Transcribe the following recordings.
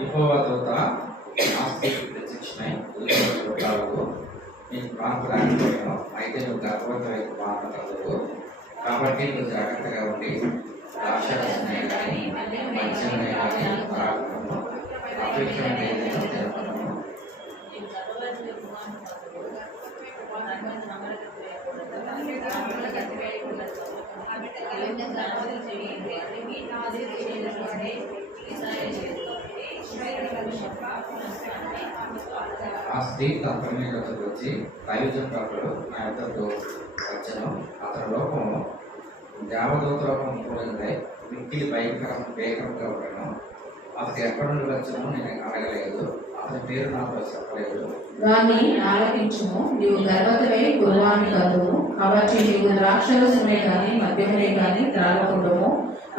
యెహోవా దూత నా స్త్రీకి ప్రత్యక్షమై ఉదయపు నేను ప్రాణపడాను, అయితే నువ్వు గర్భవతి ప్రాణపడవు, కాబట్టి నువ్వు జాగ్రత్తగా ఉండి ద్రాక్షరసమే కానీ మద్యమే కానీ పరాగము అపవిత్రమైన ఏదైనా తినకూడదు. ఆ స్త్రీ తన పని యొక్కకు వచ్చి దైవజనుడు నా యొక్కకు వచ్చను, అతని లోపము దేవదూత లోపం కూడింది, మిక్కిలి భయంకరంగా ఉండను. అతనికి ఎక్కడి నుండి వచ్చానో నేను అడగలేదు, అతని పేరు నాకు చెప్పలేదు. దాన్ని ఆలకించుము, నీవు గర్భవతివై గురువాన్ని కలుగును, కాబట్టి నీవు ద్రాక్షరసమే కానీ మద్యమే కానీ త్రాగకుండము,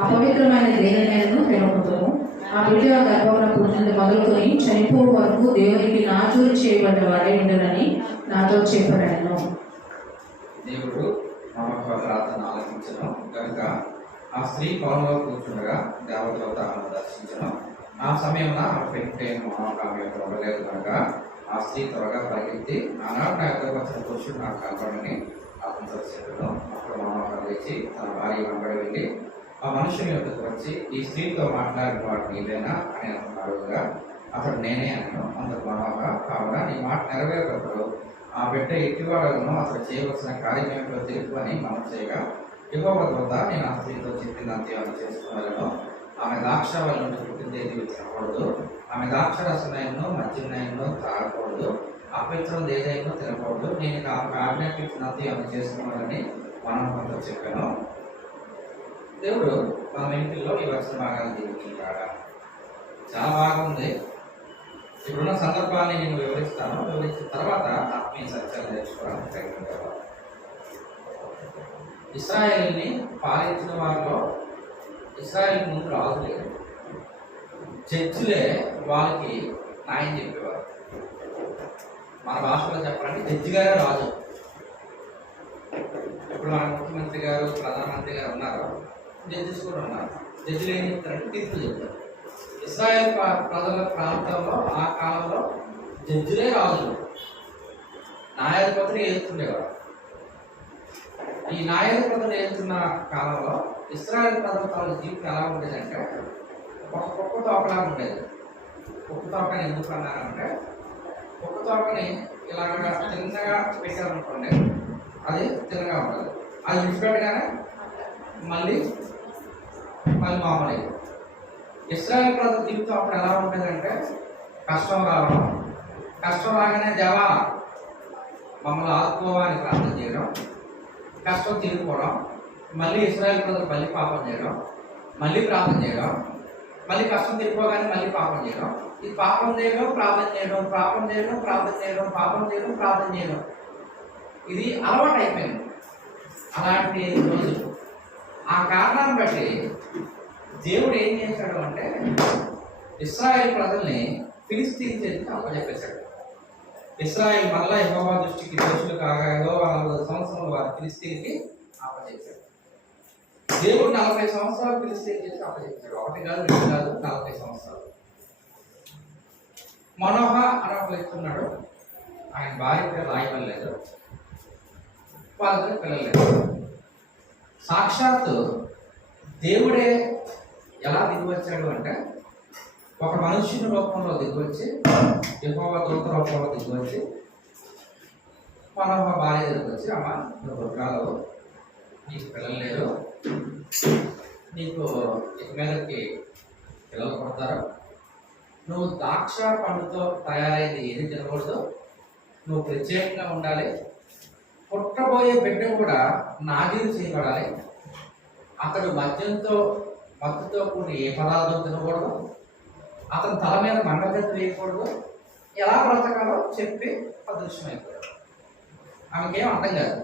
అపవిత్రమైన దేనినైనా తినకుండము. ఆ బిడ్డ గర్భంలో పుట్టినది మొదలుకొని చనిపో వరకు దేవునికి నాచూరు చేయబడ్డ వాడే ఉండనని నాతో చెప్పాను. దేవుడు మనోహ ప్రార్థన ఆలకించను కనుక ఆ స్త్రీ పొలంలో కూర్చుండగా దేవదూత ఆమెను దర్శించను. ఆ సమయంలో ఆమె పెంటే మనోహ ఆమె యొక్క ఉండలేదు కనుక ఆ స్త్రీ త్వరగా పరిగెత్తి ఆనాడు నా యొక్క వచ్చిన పురుషుడు నాకు కనపడని అతనితో చెప్పాను. అప్పుడు మనోహ లేచి తన భార్య వెంబడి వెళ్ళి ఆ మనుషుని యొక్కకు వచ్చి ఈ స్త్రీతో మాట్లాడిన వాడు నీవేనా అని అడుగుగా అతడు నేనే అన్నాను. అందుకు మనోహ కావున నీ మాట నెరవేరినప్పుడు ఆ బిడ్డ ఎట్టివాడను అతడు చేయవలసిన కార్యం ఏమిటో తెలుపు అని మనం చేయగా యెహోవా దూత నేను ఆ స్త్రీతో చెప్పిందంతే ఆమె చేసుకున్నాను. ఆమె ద్రాక్షావళి నుండి పుట్టిందేది తినకూడదు, ఆమె ద్రాక్షరసనైనను మద్యనైనను తాగకూడదు, అపవిత్రం ఏదైనా తినకూడదు, నేను ఆమె ఆజ్ఞాపించినంతే ఆమె చేసుకున్నానని మనోహంతో చెప్పాను. దేవుడు మన ఇంటిలో ఈ వచ్చిన భాగాన్ని దీవించాడు. చాలా బాగుంది. ఇప్పుడున్న సందర్భాన్ని నేను వివరిస్తాను. వివరించిన తర్వాత ఆత్మీయ సత్యాలు నేర్చుకోవడానికి ప్రయత్నించాలి. ఇశ్రాయేలుని పాలించిన వారిలో ఇశ్రాయేల్ ముందు రాజు లేరు, జడ్జిలే వాళ్ళకి న్యాయం చెప్పేవారు. మన భాషలో చెప్పాలంటే జడ్జి గారే రాజు. ఇప్పుడు మన ముఖ్యమంత్రి గారు ప్రధానమంత్రి గారు ఉన్నారు, జడ్జిస్ కూడా ఉన్నారు. జడ్జిలు ఏం చెప్తారంటే తీర్పులు చెప్తారు. ఇశ్రాయేల్ ప్రజల ప్రాంతంలో ఆ కాలంలో జడ్జిలే రాజులు, న్యాయాధిపతులు ఏలుతుండేవారు. ఈ న్యాయాధిపతులు ఏలుతున్న కాలంలో ఇశ్రాయేల్ ప్రజల తమ జీవితం ఎలా ఉండేదంటే ఒక కుక్క తోకలా ఉండేది. కుక్క తోకని ఎందుకు అన్నారంటే కుక్క తోకని ఇలాగ తిన్నగా పెట్టారనుకోండి, అది తిన్నగా ఉండదు. అది విడిచిపెట్టగానే మళ్ళీ మామూలు. ఇశ్రాయేల్ ప్రజల జీవితం అప్పుడు ఎలా ఉండేదంటే కష్టం రావడం, కష్టం రాగానే దేవా మమ్మల్ని ఆదుకోవాలని ప్రార్థన చేయడం, కష్టం తీరుకోవడం, మళ్ళీ ఇశ్రాయేల్ ప్రజలు మళ్ళీ పాపం చేయడం, మళ్ళీ ప్రార్థన చేయడం, మళ్ళీ కష్టం తీరుకోగానే మళ్ళీ పాపం చేయడం. ఇది పాపం చేయడం, ప్రార్థన చేయడం, పాపం చేయడం, ప్రార్థన చేయడం, పాపం చేయడం, ప్రార్థన చేయడం, ఇది అలవాటు అయిపోయింది. అలాంటి రోజులు. ఆ కారణాన్ని బట్టి దేవుడు ఏం చేశాడు అంటే ఇశ్రాయేల్ ప్రజల్ని ఫిలిస్తీన్ చేతికి అప్పచెప్పేశాడు. ఇశ్రాయేల్ మళ్ళా యెహోవా దృష్టికి దోషులు కాగా యెహోవా 40 సంవత్సరాలు వారి ఫిలిస్తీన్కి అప్పచెప్పాడు. దేవుడు 40 సంవత్సరాలు ఫిలిస్తీన్ చేసి అప్పచెప్పాడు. 1 కాదు 2 కాదు 40 సంవత్సరాలు. మనోహ అని ఒక వ్యక్తున్నాడు, ఆయన భార్య పేరు రాయపడలేదు, వాళ్ళకి పిల్లలు లేదు. సాక్షాత్తు దేవుడే ఎలా దిగివచ్చాడు అంటే ఒక మనుష్యుని రూపంలో దిగివచ్చి యెహోవా దూత రూపంలో దిగివచ్చి మనోహ భార్య దగ్గరికి వచ్చి అమ్మ నువ్వు రుగ్రాలు, నీకు పిల్లలు లేరు, నీకు ఇక మీదకి పిల్లలు పడతారు, నువ్వు ద్రాక్ష పండుతో తయారైంది ఏది తినకూడదు, నువ్వు ప్రత్యేకంగా ఉండాలి, పుట్టబోయే బిడ్డ కూడా నాజీరు చేయబడాలి, అతడు మత్తుతో కూడి ఏ పదార్థం తినకూడదు, అతని తల మీద మండగట్టు వేయకూడదు, ఎలా బ్రతకాలో చెప్పి అదృశ్యమైపోయాడు. ఆమెకేం అర్థం కాదు.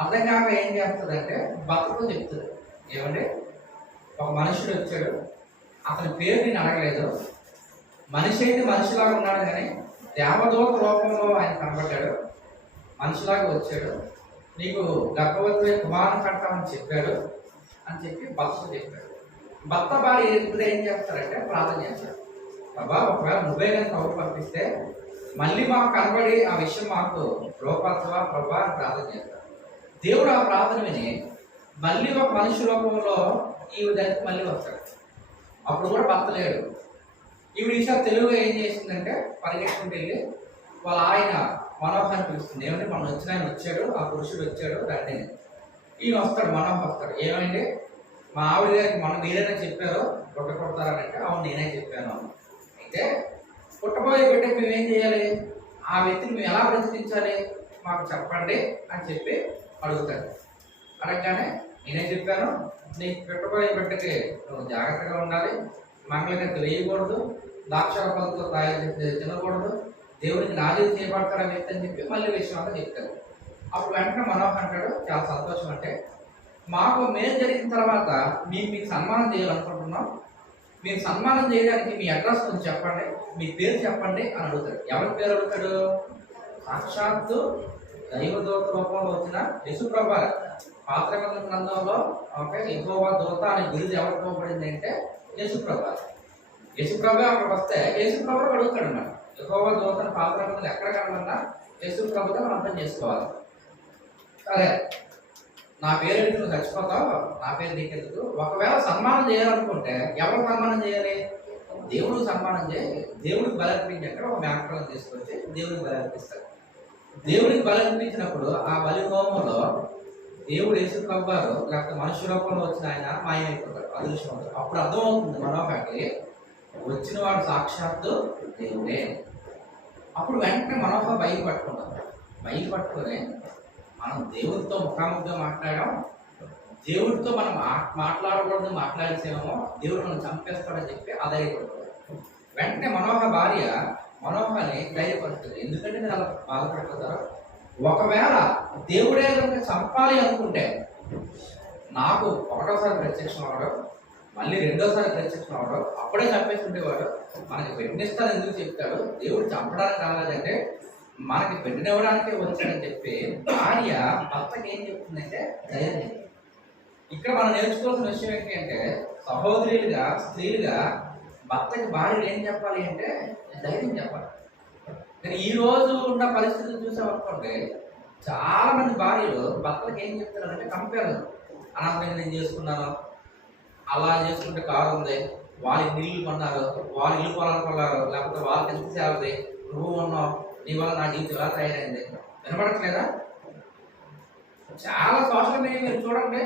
అర్థం కాక ఏం చేస్తుందంటే భర్తతో చెప్తుంది, ఏమంటే ఒక మనుషుడు వచ్చాడు, అతని పేరు నేను అడగలేదు, మనిషి అయితే మనిషిలాగా ఉన్నాడు కానీ దేవదూత రూపంలో ఆయన కనబడ్డాడు, మనిషిలాగా వచ్చాడు, నీకు గర్భవతి కుమారుని కంటామని చెప్పాడు అని చెప్పి భర్తకు చెప్పాడు. భర్త భార్య ఇప్పుడు ఏం చేస్తారంటే ప్రార్థన చేస్తారు, బాబా ఒకవేళ నువ్వే కానీ కబురు పంపిస్తే మళ్ళీ మాకు కనబడి ఆ విషయం మాకు రూపత్వా ప్రభా అని ప్రార్థన చేస్తారు. దేవుడు ఆ ప్రార్థన విని మళ్ళీ ఒక మనిషి రూపంలో ఈ దగ్గరికి మళ్ళీ వస్తాడు. అప్పుడు కూడా భర్త లేడు. ఈవిడ ఈసారి తెలుగుగా ఏం చేసిందంటే పరిగెత్తుకుంటూ వెళ్ళి వాళ్ళ ఆయన మనోహర్ని పిలుస్తుంది. ఏమంటే మనం వచ్చిన ఆయన వచ్చాడు, ఆ పురుషుడు వచ్చాడు రండి. ఈయన వస్తాడు, మనోహర్ వస్తాడు. ఏమండి మా ఆవిడ గారికి మనం మీరైనా చెప్పారో గుట్ట కొడతారంటే అవును నేనే చెప్పాను. అయితే పుట్టబోయే బిడ్డకి మేమేం చేయాలి, ఆ వ్యక్తిని మేము ఎలా బ్రతికించాలి మాకు చెప్పండి అని చెప్పి అడుగుతాడు. అడగగానే నేనే చెప్పాను, నీకు పుట్టబోయే బిడ్డకి నువ్వు జాగ్రత్తగా ఉండాలి, మంగళగత్తి వేయకూడదు, ద్రాక్షరపలతో తయారు చేసి తినకూడదు, దేవుడికి నాజీలు చేయబడతాడు ఆ వ్యక్తి అని చెప్పి మళ్ళీ విషయం అంతా చెప్తారు. అప్పుడు వెంటనే మనోహర్ అంటాడు, చాలా సంతోషం అంటే మాకు మేలు జరిగిన తర్వాత మీకు సన్మానం చేయాలనుకుంటున్నాం, మీరు సన్మానం చేయడానికి మీ అడ్రస్ కొంచెం చెప్పండి, మీ పేరు చెప్పండి అని అడుగుతాడు. ఎవరి పేరు అడుగుతాడు? సాక్షాత్తు దైవదూత రూపంలో వచ్చిన యేసుప్రభు. పాత నిబంధన గ్రంథంలో యెహోవా దూత అనే బిరుదు ఎవరికి ఇవ్వబడింది అంటే యేసుప్రభు. యేసుప్రభు అక్కడికి వస్తే యేసుప్రభు అడుగుతాడు అన్నమాట. యెహోవా దూతను పాత నిబంధనలు ఎక్కడ కనబడినా యేసుప్రభుగా మనం అర్థం చేసుకోవాలి. సరే నా పేరు ఎందుకు నువ్వు చచ్చిపోతావు, నా పేరు నీకెందుకు, ఒకవేళ సన్మానం చేయాలనుకుంటే ఎవరు సన్మానం చేయాలి? దేవుడికి సన్మానం చేయాలి. దేవుడికి బలర్పించాక ఒక మేకలను తీసుకొచ్చి దేవుడికి బలర్పిస్తాడు. దేవుడికి బలర్పించినప్పుడు ఆ బలి హోమంలో దేవుడు యేసుప్రభు గారు లేకపోతే మనుష్య రూపంలో వచ్చిన ఆయన మాయమైపోతాడు, అదృశ్యం అవుతాడు. అప్పుడు అర్థమవుతుంది మనోహర్కి వచ్చిన వాడు సాక్షాత్తు దేవుడే. అప్పుడు వెంటనే మనోహర్ బయలు పట్టుకుంటాడు. బయలు పట్టుకొని మనం దేవుడితో ముఖాముఖిగా మాట్లాడాం, దేవుడితో మనం మాట్లాడకూడదు, మాట్లాడేసేమో దేవుడు మనం చంపేస్తాడని చెప్పి అధైర్యపడతాడు. వెంటనే మనోహర్ భార్య మనోహర్ని ధైర్యపడుతుంది. ఎందుకంటే నేను అలా బాధపడిపోతారు, ఒకవేళ దేవుడే కనుక చంపాలి అనుకుంటే నాకు ఒకటోసారి ప్రత్యక్షం అవడం, మళ్ళీ రెండోసారి ప్రత్యక్షం అవడం, అప్పుడే చంపేసి ఉండేవాడు. మనకి పెట్టినిస్తాను ఎందుకు చెప్తాడు, దేవుడు చంపడానికి రాలేదంటే మనకి పెట్టినివ్వడానికే వచ్చాడని చెప్పి భార్య భర్తకి ఏం చెప్తుందంటే ధైర్యం. ఇక్కడ మనం నేర్చుకోవాల్సిన విషయం ఏంటి అంటే సహోదరులుగా స్త్రీలుగా భర్తకి భార్యలు ఏం చెప్పాలి అంటే ధైర్యం చెప్పాలి. కానీ ఈ రోజు ఉన్న పరిస్థితులు చూసామనుకోండి, చాలా మంది భార్యలు భర్తలకు ఏం చెప్తున్నారంటే కంపేర్, అనాథంగా నేను చేసుకున్నాను, అలా చేసుకుంటే కారు ఉంది, వాళ్ళకి ఇల్లు కొన్నారు, వాళ్ళ ఇల్లు పొలాలు కొన్నారు, లేకపోతే వాళ్ళకి ఎంత సేవది, నువ్వు ఉన్నావు, నీ వల్ల నా జీవితం ఎలా తయారైంది. వినపడట్లేదా? చాలా సోషల్ మీడియా మీరు చూడండి,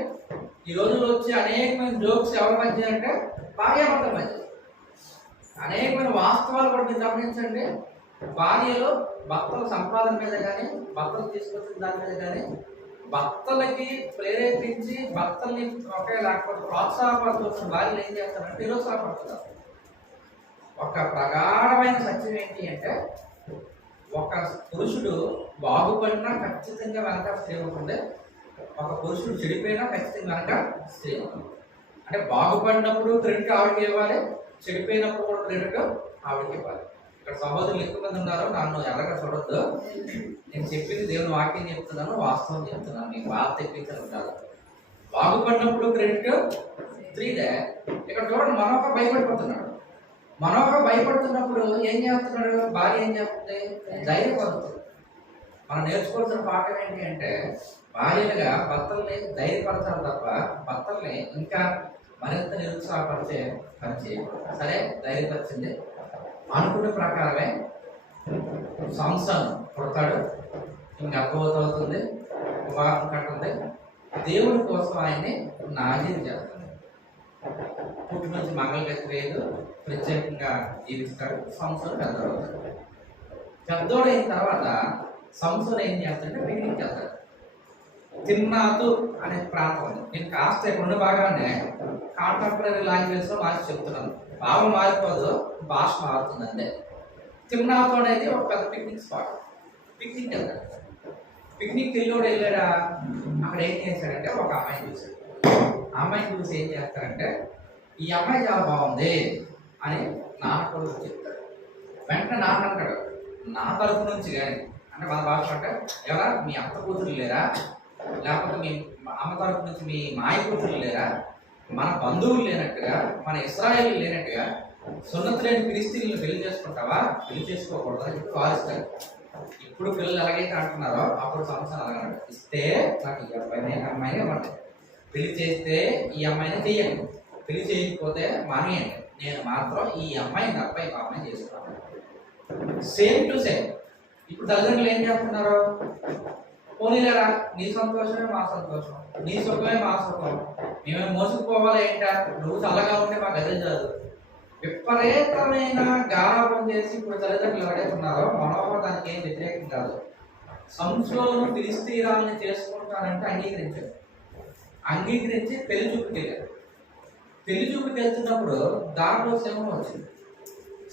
ఈ రోజుల్లో వచ్చి అనేకమైన జోక్స్ ఎవరి మధ్య అంటే భార్యాభర్తల మధ్య. అనేకమైన వాస్తవాలు కూడా మీరు గమనించండి. భార్యలు భర్తల సంపాదన మీద కానీ, భర్తలు తీసుకొచ్చిన దాని మీద కానీ, భర్తలకి ప్రేరేపించి భర్తల్ని ఒకే లేకపోతే ప్రోత్సాహపడుతున్న భార్యలు ఏం చేస్తారంటే నిరుత్సాహపడుతున్నారు. ఒక ప్రగాఢమైన సత్యం ఏంటి అంటే ఒక పురుషుడు బాగుపడినా ఖచ్చితంగా వెనక స్త్రీ ఉంటుంది, ఒక పురుషుడు చెడిపోయినా ఖచ్చితంగా వెనక స్త్రీ ఉంటుంది. అంటే బాగుపడినప్పుడు క్రెడిట్ ఆవిడకి ఇవ్వాలి, చెడిపోయినప్పుడు కూడా క్రెడిట్ ఆవిడకి ఇవ్వాలి. ఇక్కడ సహోదరులు ఎక్కువ మంది ఉన్నారు, నన్ను ఎలాగ చూడొద్దు, నేను చెప్పింది దేవుని వాక్యం చెప్తున్నాను, వాస్తవం చెప్తున్నాను, నేను బాధ తెప్పించడం కాదు. బాగుపడినప్పుడు క్రెడిట్ స్త్రీదే. ఇక్కడ చూడండి, మనోహర్ భయపడిపోతున్నాడు. మనోహర్ భయపడుతున్నప్పుడు ఏం చేస్తున్నాడు, భార్య ఏం చేస్తుంది, ధైర్యపడుతుంది. మనం నేర్చుకోవాల్సిన పాఠం ఏంటి అంటే భార్యలుగా భర్తల్ని ధైర్యపరచాలి తప్ప భర్తల్ని ఇంకా మరింత నిరుత్సాహపరిచే పని చేయకూడదు. సరే ధైర్యపరిచింది, అనుకున్న ప్రకారమే సంసారం పుడతాడు, ఇంకా అర్థమవుతూ అవుతుంది, కుమారుడు కట్టుంది, దేవుడి కోసం ఆయన్ని నాజీలు చేస్తుంది. పుట్టి నుంచి మంగళగతి వేయదు, ప్రత్యేకంగా జీవిస్తాడు. సంసారం పెద్దోడవుతాడు. పెద్దోడైన తర్వాత సంసారం ఏం చేస్తాడంటే పిక్నిక్ చేస్తాడు. తిమ్నాతు అనే ప్రాంతం ఉంది. నేను కాస్త ఇక్కడ బాగానే కాంటెంపరీ లాంగ్వేజ్లో మార్చి చెప్తున్నాను. భావం మారిపోదు, భాష మారుతుంది అంతే. తిమ్నాతు అనేది ఒక పెద్ద పిక్నిక్ స్పాట్. పిక్నిక్ వెళ్తాడు. పిక్నిక్ వెళ్ళాడా, అక్కడ ఏం చేశాడంటే ఒక అమ్మాయిని చూశాడు. ఆ అమ్మాయిని చూసి ఏం చేస్తాడంటే ఈ అమ్మాయి చాలా బాగుంది అని నాన్న కూడా చెప్తాడు. వెంటనే నాన్న అంటాడు, నా తరపు నుంచి కానీ, అంటే మన భాష అంటే ఎవరా మీ అత్త కూతురు లేరా, లేకపోతే మీ అమ్మ తరపు నుంచి మీ మాయకులు లేరా, మన బంధువులు లేనట్టుగా, మన ఇశ్రాయేలు లేనట్టుగా సున్నతి లేని ఫిలిస్తీన్లను పెళ్లి చేసుకుంటావా? పెళ్లి చేసుకోకూడదు అని చెప్పి వారిస్తారు. ఇప్పుడు పిల్లలు ఎలాగైతే అంటున్నారో అప్పుడు సంవత్సరం అలాగ ఇస్తే నాకు ఈ అమ్మాయిని ఇవ్వండి, పెళ్లి చేస్తే ఈ అమ్మాయిని చెయ్యండి, పెళ్లి చేయకపోతే మానేయండి, నేను మాత్రం ఈ అమ్మాయిని అబ్బాయి పాపని చేసుకున్నాను. Same to same. ఇప్పుడు తల్లిదండ్రులు ఏం చేస్తున్నారు? పోనీలేరా, నీ సంతోషమే మా సంతోషం, నీ సుఖమే మా సుఖం, మేమే మోసుకుపోవాలి ఏంటా, నువ్వు చల్లగా ఉంటే మాకు అదే కాదు. విపరీతమైన గారాబం చేసి ఇప్పుడు తల్లిదండ్రులు ఎవరైతున్నారో మనోభావానికి ఏం వ్యతిరేకం కాదు. సంసోను ఫిలిస్తీయురాల్ని చేసుకుంటానంటే అంగీకరించి పెళ్లి చూపుకెళ్ళారు. పెళ్లి చూపుకి వెళ్తున్నప్పుడు దారిలో సింహం వచ్చింది.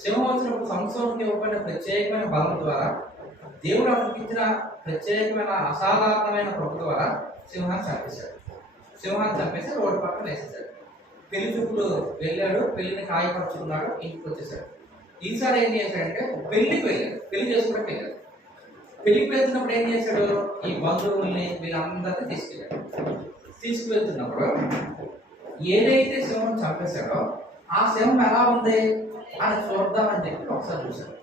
సింహం వచ్చినప్పుడు సంసోనుకి ఇవ్వబడిన ప్రత్యేకమైన బలం ద్వారా, దేవుడు అతనికి ఇచ్చిన ప్రత్యేకమైన అసాధారణమైన కృప ద్వారా సింహాన్ని చంపేసి రోడ్డు పక్కన వేసేసాడు. పెళ్లి చూపులు వెళ్ళాడు, పెళ్లిని కాయపరుచుకున్నాడు, ఇంటికి వచ్చేసాడు. ఈసారి ఏం చేశాడంటే పెళ్లికి వెళ్ళాడు, పెళ్లి చేసుకోవడానికి వెళ్ళాడు. పెళ్లికి వెళ్తున్నప్పుడు ఏం చేశాడు? ఈ బంధువుల్ని వీళ్ళందరినీ తీసుకువెళ్తున్నప్పుడు ఏదైతే సింహం చంపేశాడో ఆ సింహం ఎలా ఉంది అని చూద్దామని చెప్పి ఒకసారి చూశాడు.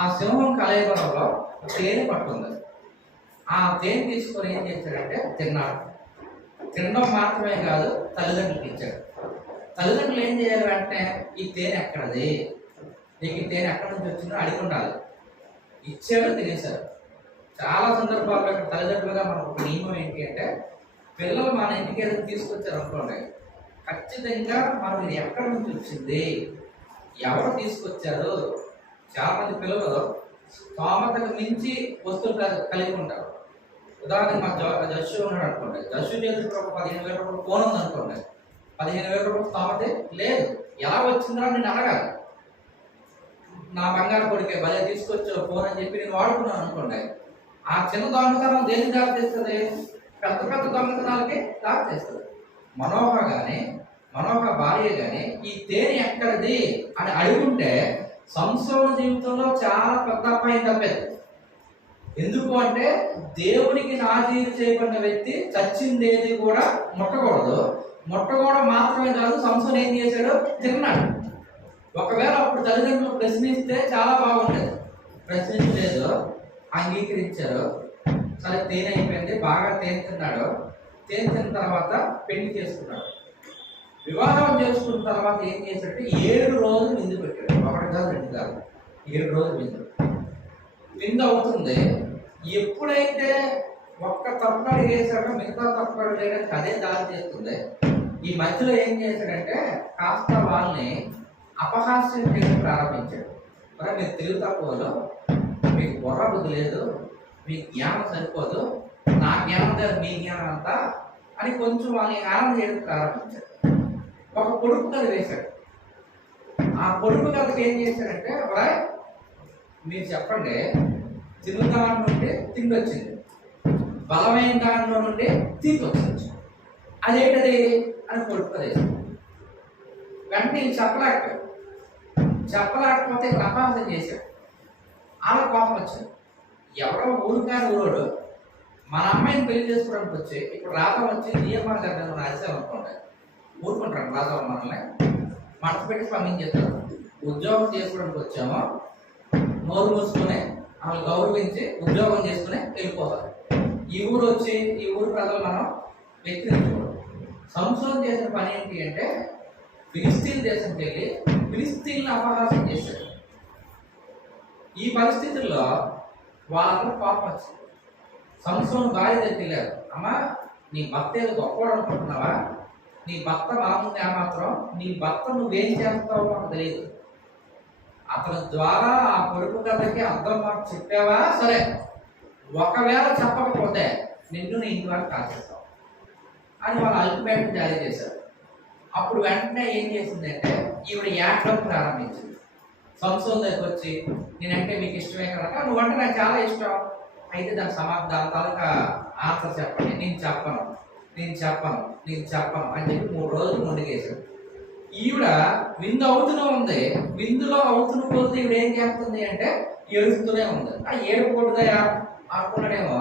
ఆ సింహం కలయిబరంలో తేనె పట్టుంది. ఆ తేనె తీసుకొని ఏం చేశాడంటే తిన్నాడు. తినడం మాత్రమే కాదు, తల్లిదండ్రులకి ఇచ్చాడు. తల్లిదండ్రులు ఏం చేయాలి? వెంటనే ఈ తేనె ఎక్కడది, నీకు ఈ తేనె ఎక్కడి నుంచి వచ్చిందో అడిగి ఉండాలి. ఇచ్చాడు, తినేశారు. చాలా సందర్భాల్లో ఇక్కడ తల్లిదండ్రులుగా మనకు ఒక నియమం ఏంటి అంటే, పిల్లలు మన ఇంటికి ఏదైనా తీసుకొచ్చారు అనుకోండి, ఖచ్చితంగా మనం ఇది ఎక్కడి నుంచి వచ్చింది, ఎవరు తీసుకొచ్చారు. చాలా మంది పిల్లలు స్తోమతకు మించి వస్తువులు కలిగి ఉంటారు. ఉదాహరణకి మా జస్సు ఉన్నాడు అనుకోండి, జస్సు చేతికి ఒక 15,000 రూపాయలు ఫోన్ ఉంది అనుకోండి, 15,000 రూపాయలు స్తోమతే లేదు, ఎలా వచ్చిందో నేను అడగాలి. నా బంగారు కొడుకే భలే తీసుకొచ్చావు ఫోన్ అని చెప్పి నేను వాడుకున్నాను అనుకోండి, ఆ చిన్న దొంగతనం దేనికి దారి చేస్తుంది? పెద్ద పెద్ద దొంగతనాలకి దారి చేస్తుంది. మనోహ భార్య కానీ ఈ తేనె ఎక్కడిది అని అడుగుంటే సంసోను జీవితంలో చాలా పెద్ద అపాయం తప్పేది. ఎందుకు అంటే దేవునికి నాజీరు చేయబడిన వ్యక్తి చచ్చిందేది కూడా ముట్టకూడదు మాత్రమే కాదు, సంసోను ఏం చేశాడు? తిన్నాడు. ఒకవేళ అప్పుడు తల్లిదండ్రులు ప్రశ్నిస్తే చాలా బాగుండేది. ప్రశ్నించలేదు, అంగీకరించారు. సరే తేనె అయిపోయింది, బాగా తేనె తిన్నాడు. తేనె తిన్న తర్వాత పెళ్లి చేసుకున్నాడు. వివాహం చేసుకున్న తర్వాత ఏం చేశాడంటే 7 రోజులు విందు పెట్టాడు. 1 కాదు 2 కాదు, 7 రోజులు విందు అవుతుంది. ఎప్పుడైతే ఒక్క తప్పడు వేసాడో మిగతా తప్పడు వేయడానికి అదే దారి చేస్తుంది. ఈ మధ్యలో ఏం చేశాడంటే కాస్త వాళ్ళని అపహాస్యం చేయడం ప్రారంభించాడు. మరి మీరు తెలివి తక్కువలో, మీకు బుర్ర బుద్ధి లేదు, మీ జ్ఞానం సరిపోదు, నా జ్ఞానం దగ్గర మీ జ్ఞానం అంతా అని కొంచెం వాళ్ళని ఆనందం చేయడం ప్రారంభించాడు. ఒక పొడుపు కథ వేశాడు. ఆ పొడుపు కథకి ఏం చేశాడంటే, అవరాయ్ మీరు చెప్పండి, తిన్న దాని నుండి తిండి వచ్చింది, బలమైన దానిలో నుండి తీపి వచ్చింది, అదేంటది అని పొడుపు కథ వేశాడు. వెంటనే చెప్పలేకపోతే అపహాసం చేశాడు. ఆమె కోపం వచ్చింది. ఎవరో ఊరోడు మన అమ్మాయిని పెళ్లి చేసుకోవడానికి వచ్చి ఇప్పుడు రాధం వచ్చి నియమాలు దగ్గర రాశారు అనుకోండి, ఊరుకుంటారు. రాధా మనల్ని మనసు పెట్టి స్పందించేస్తారు. ఉద్యోగం చేసుకోవడానికి వచ్చామో నోరు మూసుకొని ఆమె గౌరవించి ఉద్యోగం చేసుకుని వెళ్ళిపోతారు. ఈ ఊరు ప్రజలు మనం వ్యక్తించకూడదు. సంసోను చేసిన పని ఏంటి అంటే ఫిలిస్తీన్ దేశంకి వెళ్ళి ఫిలిస్తీన్లను అపహాసం చేశాడు. ఈ పరిస్థితుల్లో వాళ్ళందరూ పాపం వచ్చింది. సంసోను భార్య దగ్గరికి వెళ్ళారు. అమ్మా, నీ భర్త ఏదో గొప్పవాడు అనుకుంటున్నావా? నీ భర్త మామూలు ఏమాత్రం, నీ భర్త నువ్వేం చేస్తావో మాకు తెలియదు. అతని ద్వారా ఆ పొడుపు కథకి అర్థం మాకు చెప్పావా? సరే, ఒకవేళ చెప్పకపోతే నిన్ను నీ ఇంటి వారికి కాచేస్తావు అని వాళ్ళు అల్టిమేటం జారీ చేశారు. అప్పుడు వెంటనే ఏం చేసిందంటే ఈవిడ ఏడడం ప్రారంభించింది. సంసోను దగ్గరికి వచ్చి, నేనంటే మీకు ఇష్టమే కనుక నువ్వంటే నాకు చాలా ఇష్టం, అయితే దాని తాలూకా ఆన్సర్ చెప్పండి. నేను చెప్పను అని చెప్పి 3 రోజులు ముందుకేసాడు. ఈవిడ విందు అవుతూనే ఉంది. విందులో అవుతున్న కొద్ది ఈవిడ ఏం చేస్తుంది అంటే ఏడుస్తూనే ఉంది. ఆ ఏడుకూడదయా అనుకున్నాడేమో,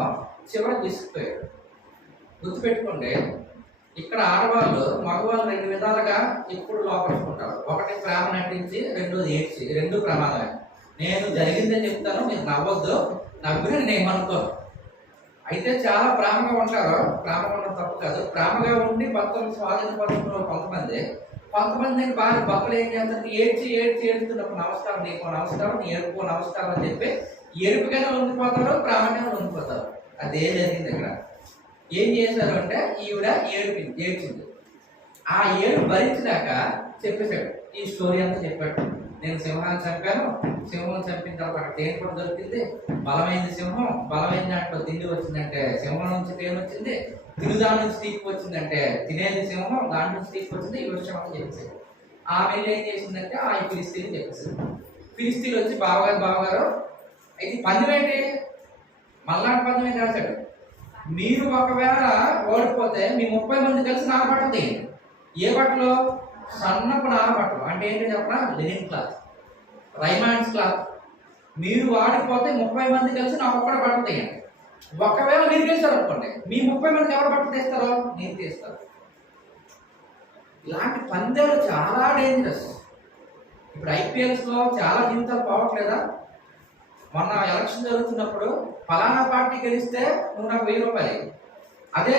చివరికి విసిగిపోయాడు. గుర్తుపెట్టుకోండి, ఇక్కడ ఆడవాళ్ళు మగవాళ్ళు రెండు విధాలుగా ఇప్పుడు లోపరుచుకుంటారు. ఒకటి ప్రేమ నటించి, రెండోది ఏడ్చి. రెండు ప్రమాదమే. నేను జరిగిందని చెప్తాను, మీరు నవ్వొద్దు, నవ్విన నేను అనుకోను. అయితే చాలా ప్రేమగా ఉంటారు, ప్రేమగా ఉండడం తప్పు కాదు. ప్రేమగా ఉండి భర్తలు స్వాధీనపడుతున్నారు కొంతమంది భార్య భర్తలు ఏం చేస్తారు, ఏడ్చి ఏడ్చి ఏడుతున్నప్పుడు నమస్కారం నీకు నమస్కారం, నీ ఏడుపు నమస్కారం అని చెప్పి ఏడుపుగానే ఉండిపోతారు, ప్రేమగానే ఉండిపోతారు. అదే జరిగింది ఇక్కడ. ఏం చేశారు అంటే ఈవిడ ఏడ్చింది. ఆ ఏడు భరించినాక చెప్పేశాడు, ఈ స్టోరీ అంతా చెప్పాడు. నేను సింహాన్ని చంపాను, సింహం చంపిన తర్వాత అక్కడ తేనె కూడా దొరికింది, బలమైంది సింహం, బలమైన దాంట్లో తిండి వచ్చిందంటే సింహం నుంచి తేనె వచ్చింది, తినుదాని నుంచి తీపి వచ్చిందంటే తినేది సింహం, దాని నుంచి తీపి వచ్చింది. ఈ విషయం అంతా చెప్పేశాడు. ఆమె ఏం చేసిందంటే ఆ ఫిలిస్తీన్ చెప్పేసింది. ఫిలిస్తీన్ వచ్చి బావగారు అయితే పందెం ఏంటి, మల్లాంటి పందెం రాశాడు. మీరు ఒకవేళ ఓడిపోతే మీ 30 మంది కలిసి నా బట్టలు తీయండి. ఏ బట్టలు? సన్నపు నార బట్టలు. అంటే ఏంటి చెప్పనా, లెనిన్ క్లాత్, రైమాండ్స్ క్లాత్. మీరు వాడిపోతే 30 మంది కలిసి నాకు ఒక్కడ బట్టలు తీయండి. ఒకవేళ మీరు తీస్తారు అనుకోండి, మీ 30 మందికి ఎవరు బట్టలు తీస్తారో నేను తీస్తాను. ఇలాంటి పందెలు చాలా డేంజరస్. ఇప్పుడు IPLs లో చాలా జీవితాలు పోవట్లేదా? మొన్న ఎలక్షన్ జరుగుతున్నప్పుడు ఫలానా పార్టీ గెలిస్తే నువ్వు నాకు 1000 రూపాయలు, అదే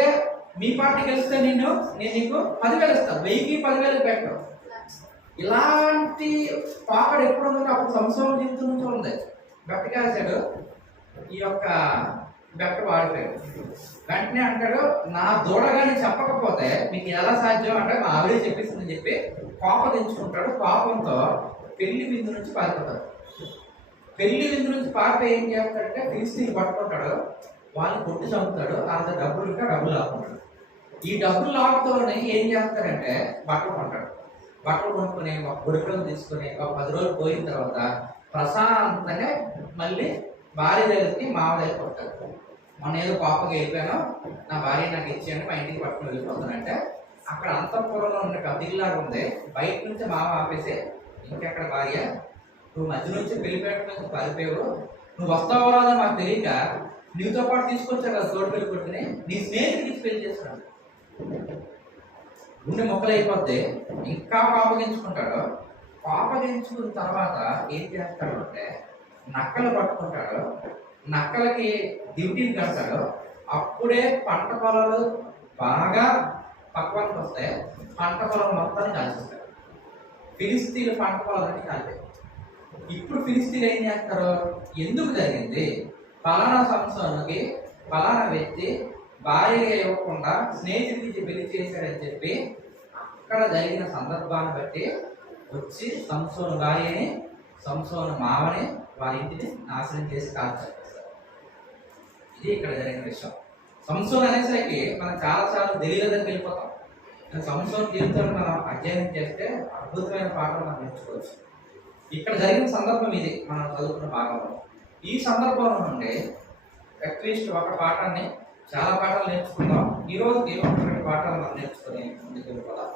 మీ పార్టీ గెలిస్తే నేను నీకు 10,000 ఇస్తాను, 1000కి 10,000 పెట్టను. ఇలాంటి పాపడు ఎప్పుడు ఉందో అప్పుడు సంవత్సరం జీవితం నుంచి ఉంది. బెట్టకేసాడు, ఈ యొక్క బెట్ట వాడిపోయాడు. వెంటనే అంటాడు, నా దూడగాని చెప్పకపోతే మీకు ఎలా సాధ్యం అంటే మా ఆవిడే చెప్పేసిందని చెప్పి కోపం తెంచుకుంటాడు. కోపంతో పెళ్లి విందు నుంచి పారిపోతాడు. పెళ్లి విందు నుంచి పారిపోయి ఏం చేస్తాడంటే ఫిలిస్తీన్ పట్టుకుంటాడు, వాళ్ళని కొట్టి చంపుతాడు. అంత డబ్బులు లాక్కుంటాడు. ఈ డబ్బులు లాక్తోనే ఏం చేస్తాడంటే బట్టలు కొంటాడు. బట్టలు కొనుక్కొని ఒక గుడికలు తీసుకొని ఒక 10 రోజులు పోయిన తర్వాత ప్రశాంతంగా మళ్ళీ భార్య దగ్గరికి మావ దగ్గర కొట్టాడు. మొన్న ఏదో కోపంగా వెళ్ళిపోయాను, నా భార్య నాకు ఇచ్చాను, మా ఇంటికి పట్టుకుని వెళ్ళిపోతానంటే అక్కడ అంతఃపురంలో ఉన్న గదిలాగా ఉంది, బయట నుంచి మావ ఆపేసి ఇంకెక్కడ భార్య, నువ్వు మధ్య నుంచి పెళ్లిపేట నుంచి పారిపోయావు, నువ్వు వస్తావో రాదని మాకు తెలియక నీతో పాటు తీసుకొచ్చావు కదా తోడు పెళ్లి కొట్టుకుని, నీ స్నేహితుడికి పెళ్లి చేస్తున్నాడు. గుండె మొక్కలైపోతే ఇంకా కోపగించుకుంటాడు. కోపగించుకున్న తర్వాత ఏం చేస్తాడు అంటే నక్కలు పట్టుకుంటాడు, నక్కలకి డ్యూటీని కడతాడు. అప్పుడే పంట పొలాలు బాగా పక్వానికి వస్తే పంట పొలం మొత్తాన్ని కాల్చేస్తాడు. ఫిలిస్తీన్లు పంట పొలాలని కాల్చారు. ఇప్పుడు ఫిలిస్తీన్లు ఏం చేస్తారు, ఎందుకు జరిగింది, ఫలానా సంస్థకి ఫలానా వ్యక్తి భార్య ఇవ్వకుండా స్నేహితుడికి పెళ్లి చేశాడని చెప్పి అక్కడ జరిగిన సందర్భాన్ని బట్టి వచ్చి సంసోను భార్యని సంసోను మావని వారి ఇంటిని నాశనం చేసి కాల్చారు. ఇది ఇక్కడ జరిగిన విషయం. సంసోను అనేసరికి మనం చాలాసార్లు తెలియదని వెళ్ళిపోతాం. సంసోను జీవితాన్ని మనం అధ్యయనం చేస్తే అద్భుతమైన పాఠాలు మనం నేర్చుకోవచ్చు. ఇక్కడ జరిగిన సందర్భం ఇది మనం చదువుకున్న భాగంలో. ఈ సందర్భంలో నుండి అట్లీస్ట్ ఒక పాఠాన్ని, చాలా పాఠాలు నేర్చుకుందాం. ఈరోజు ఒకటి పాఠాలు మనం నేర్చుకొని ముందుకు వెళ్ళిపోదాం.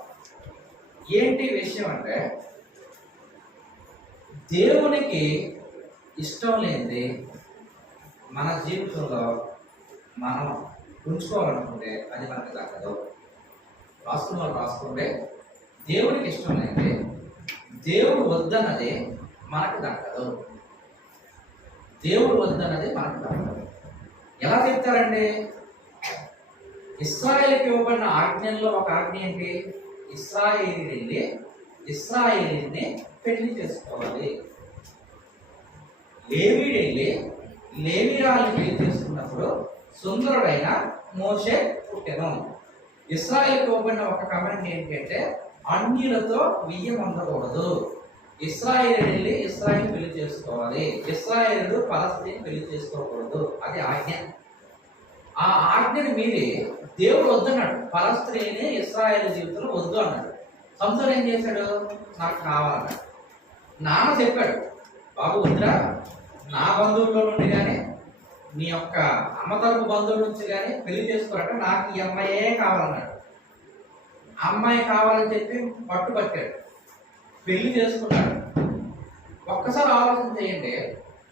ఏంటి విషయం అంటే దేవునికి ఇష్టం లేనిది మన జీవితంలో మనం ఉంచుకోవాలనుకుంటే అది మనకు దక్కదు. రాసుకుంటే దేవుడికి ఇష్టం లేనిది, దేవుడు వద్దన్నది మనకు దక్కదు. దేవుడు వద్దన్నది మనకు దక్కదు. ఎలా చెప్తారండి? ఇశ్రాయేలుకి ఇవ్వబడిన ఆజ్ఞల్లో ఒక ఆజ్ఞ ఏంటి? ఇశ్రాయేలీని పెళ్లి చేసుకోవాలి. లేవీడెళ్ళి లేవీరాల్ని పెళ్లి చేసుకున్నప్పుడు సుందరుడైన మోషే పుట్టెను. ఇశ్రాయేలుకి ఇవ్వబడిన ఒక కమాండ్ ఏంటంటే అన్యులతో వియ్యం ఉండకూడదు. ఇశ్రాయేలు ఇశ్రాయేలు పెళ్లి చేసుకోవాలి. ఇశ్రాయేలు పలస్తీన్ పెళ్లి చేసుకోకూడదు. అది ఆజ్ఞ. ఆ ఆజ్ఞని మీరి దేవుడు వద్దన్నాడు. పలస్తీన్ని ఇశ్రాయేలు జీవితంలో వద్దు అన్నాడు. సంసోను ఏం చేశాడు? నాకు కావాలన్నాడు. నాన్న చెప్పాడు, బాబు వద్దురా, నా బంధువుల్లో నుండి కానీ నీ యొక్క అమ్మ తరపు బంధువుల నుంచి కానీ పెళ్లి చేసుకోవాలంటే నాకు ఈ అమ్మాయే కావాలన్నాడు. అమ్మాయి కావాలని చెప్పి పట్టుబట్టాడు, పెళ్లి చేసుకున్నాడు. ఒక్కసారి ఆలోచన చేయండి.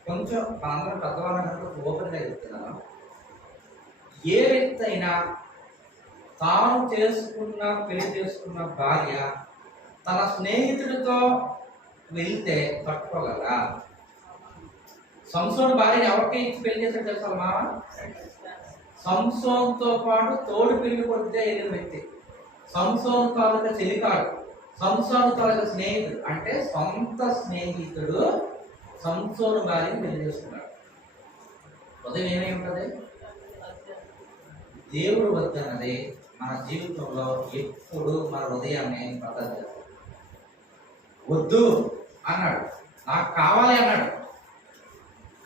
కొంచెం మనందరం పెద్దవాళ్ళందరూ ఓపెన్గా చెప్తున్నాను. ఏ వ్యక్తి అయినా తాను పెళ్లి చేసుకున్న భార్య తన స్నేహితుడితో వెళ్తే తట్టుకోగలరా? సంసోను భార్యని ఎవరికి ఇచ్చి పెళ్లి చేశాడు తెలుసా మామ? సంసోన్తో పాటు తోడు పెళ్లి కొడితే వెళ్ళిన వ్యక్తి, సంసోను తాలూకా చెలికాడు, సంసోను తాలూకా స్నేహితుడు, అంటే సొంత స్నేహితుడు సంసోను భార్యని పెళ్లి చేసుకున్నాడు. ఉదయం ఏమై ఉంటుంది? దేవుడు వద్దన్నది మన జీవితంలో ఎప్పుడు మన హృదయాన్ని పద్ధతి వద్దు అన్నాడు, నాకు కావాలి అన్నాడు.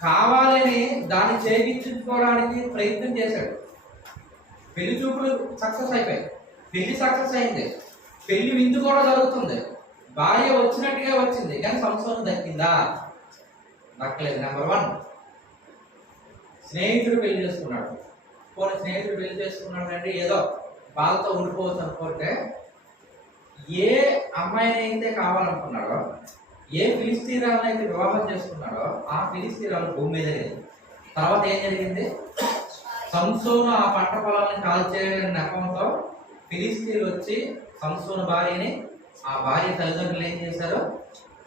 కావాలని దాన్ని చేయించుకోవడానికి ప్రయత్నం చేశాడు. పెళ్లి చూపులు సక్సెస్ అయిపోయాయి, పెళ్లి సక్సెస్ అయింది, పెళ్లి విందు కూడా జరుగుతుంది, భార్య వచ్చినట్టుగా వచ్చింది, కానీ సంసారం దక్కిందా? దక్కలేదు. నెంబర్ 1, స్నేహితుడు పెళ్లి చేసుకున్నాడు. పోనీ స్నేహితుడు పెళ్లి చేసుకున్నాడు అంటే ఏదో వాళ్ళతో ఉండిపోవచ్చు అనుకుంటే, ఏ అమ్మాయిని అయితే కావాలనుకున్నాడో, ఏ ఫిలిస్తీరాలను అయితే వివాహం చేసుకున్నాడో ఆ ఫిలిస్తీరాలు భూమి మీద లేదు. తర్వాత ఏం జరిగింది? సంసోను ఆ పంట పొలాలను కాల్చే నెపంతో ఫిలిస్తీన్లు వచ్చి సంసోను భార్యని, ఆ భార్య తల్లిదండ్రులు ఏం చేశారు?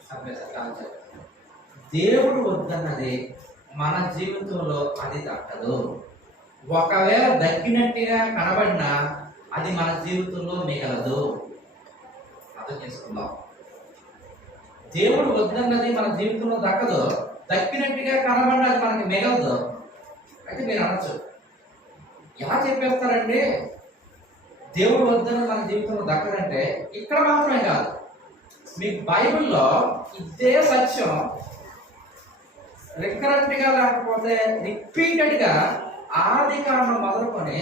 చంపేశారు, కాల్చారు. దేవుడు వద్దన్నది మన జీవితంలో అది దక్కదు. ఒకవేళ దక్కినట్టుగా కనబడినా అది మన జీవితంలో మిగలదు. అర్థం చేసుకుందాం. దేవుడు వద్దన్నది మన జీవితంలో దక్కదు, దక్కినట్టుగా కనబడినా అది మనకి మిగలదు. అయితే మీరు అనొచ్చు, ఎలా చెప్పేస్తారండి దేవుడు వద్దన్నది మన జీవితంలో దక్కదంటే? ఇక్కడ మాత్రమే కాదు, మీకు బైబిల్లో ఇదే సత్యం రికరెంట్గా లేకపోతే రిపీటెడ్గా ఆది కాండం మొదలుకొని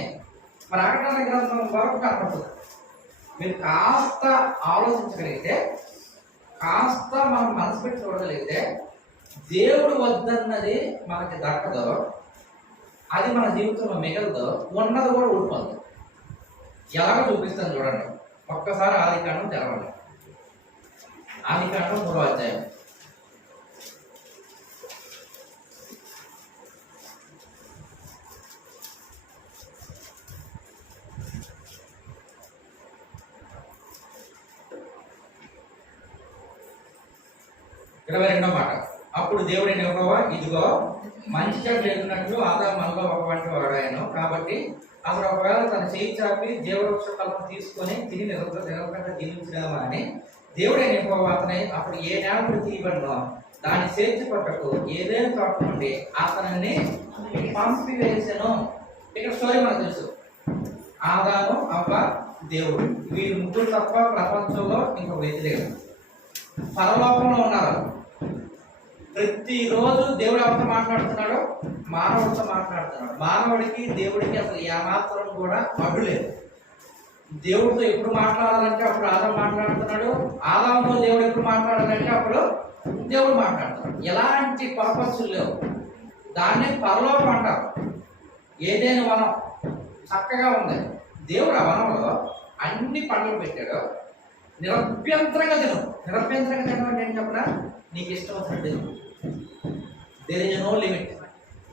ప్రకటన గ్రంథం వరకు కనపడుతుంది. మీరు కాస్త ఆలోచించగలిగితే, కాస్త మనం మనసు పెట్టి చూడగలిగితే, దేవుడు వద్దన్నది మనకి దక్కదో, అది మన జీవితంలో మిగలదో, ఉన్నది కూడా ఊడిపోద్దు. ఎలాగో చూపిస్తాను చూడండి. ఒక్కసారి ఆది కాండం తెరవండి. ఆది కాండం 3వ అధ్యాయం. ఇరవై 2వ మాట. అప్పుడు దేవుడైన యెహోవా, ఇదిగో మంచి చెడ్డలు ఎరిగినట్లు ఆదాము మనలో ఒక వంటి వాడాయను, కాబట్టి అతడు ఒకవేళ తన చేయి చాపి జీవవృక్ష ఫలం తీసుకొని తిని నిరంతరంగా జీవించడమా అని దేవుడైన యెహోవా అప్పుడు ఏ నేలకు తీయబడినో దాన్ని చేర్చి పట్టకు ఏదైనా తోట నుండి అతనిని పంపివేసెను. ఇక్కడ స్టోరీ మనకు తెలుసు. ఆదాము, అవ్వ, దేవుడు, వీళ్ళు ముగ్గురు తప్ప ప్రపంచంలో ఇంకొక వ్యక్తి లేదు. పరలోకంలో ఉన్నారు. ప్రతిరోజు దేవుడు ఎవరితో మాట్లాడుతున్నాడు? మానవుడితో మాట్లాడుతున్నాడు. మానవుడికి దేవుడికి అసలు ఏమాత్రం కూడా అడ్డు లేదు. దేవుడితో ఎప్పుడు మాట్లాడాలంటే అప్పుడు ఆదాము మాట్లాడుతున్నాడు, ఆదాముతో దేవుడు ఎప్పుడు మాట్లాడాలంటే అప్పుడు దేవుడు మాట్లాడుతున్నాడు. ఎలాంటి పరపచ్చులు లేవు. దాన్ని పరలోకం అంటారు. ఏదైనా వనం చక్కగా ఉంది. దేవుడు ఆ వనంలో అన్ని పంటలు పెట్టాడు. నిరభ్యంతరంగా తిను. నిరభ్యంతరంగా తినమంటే ఏం చెప్పనా? నీకు ఇష్టం వచ్చినట్టు తిను. There is no limit.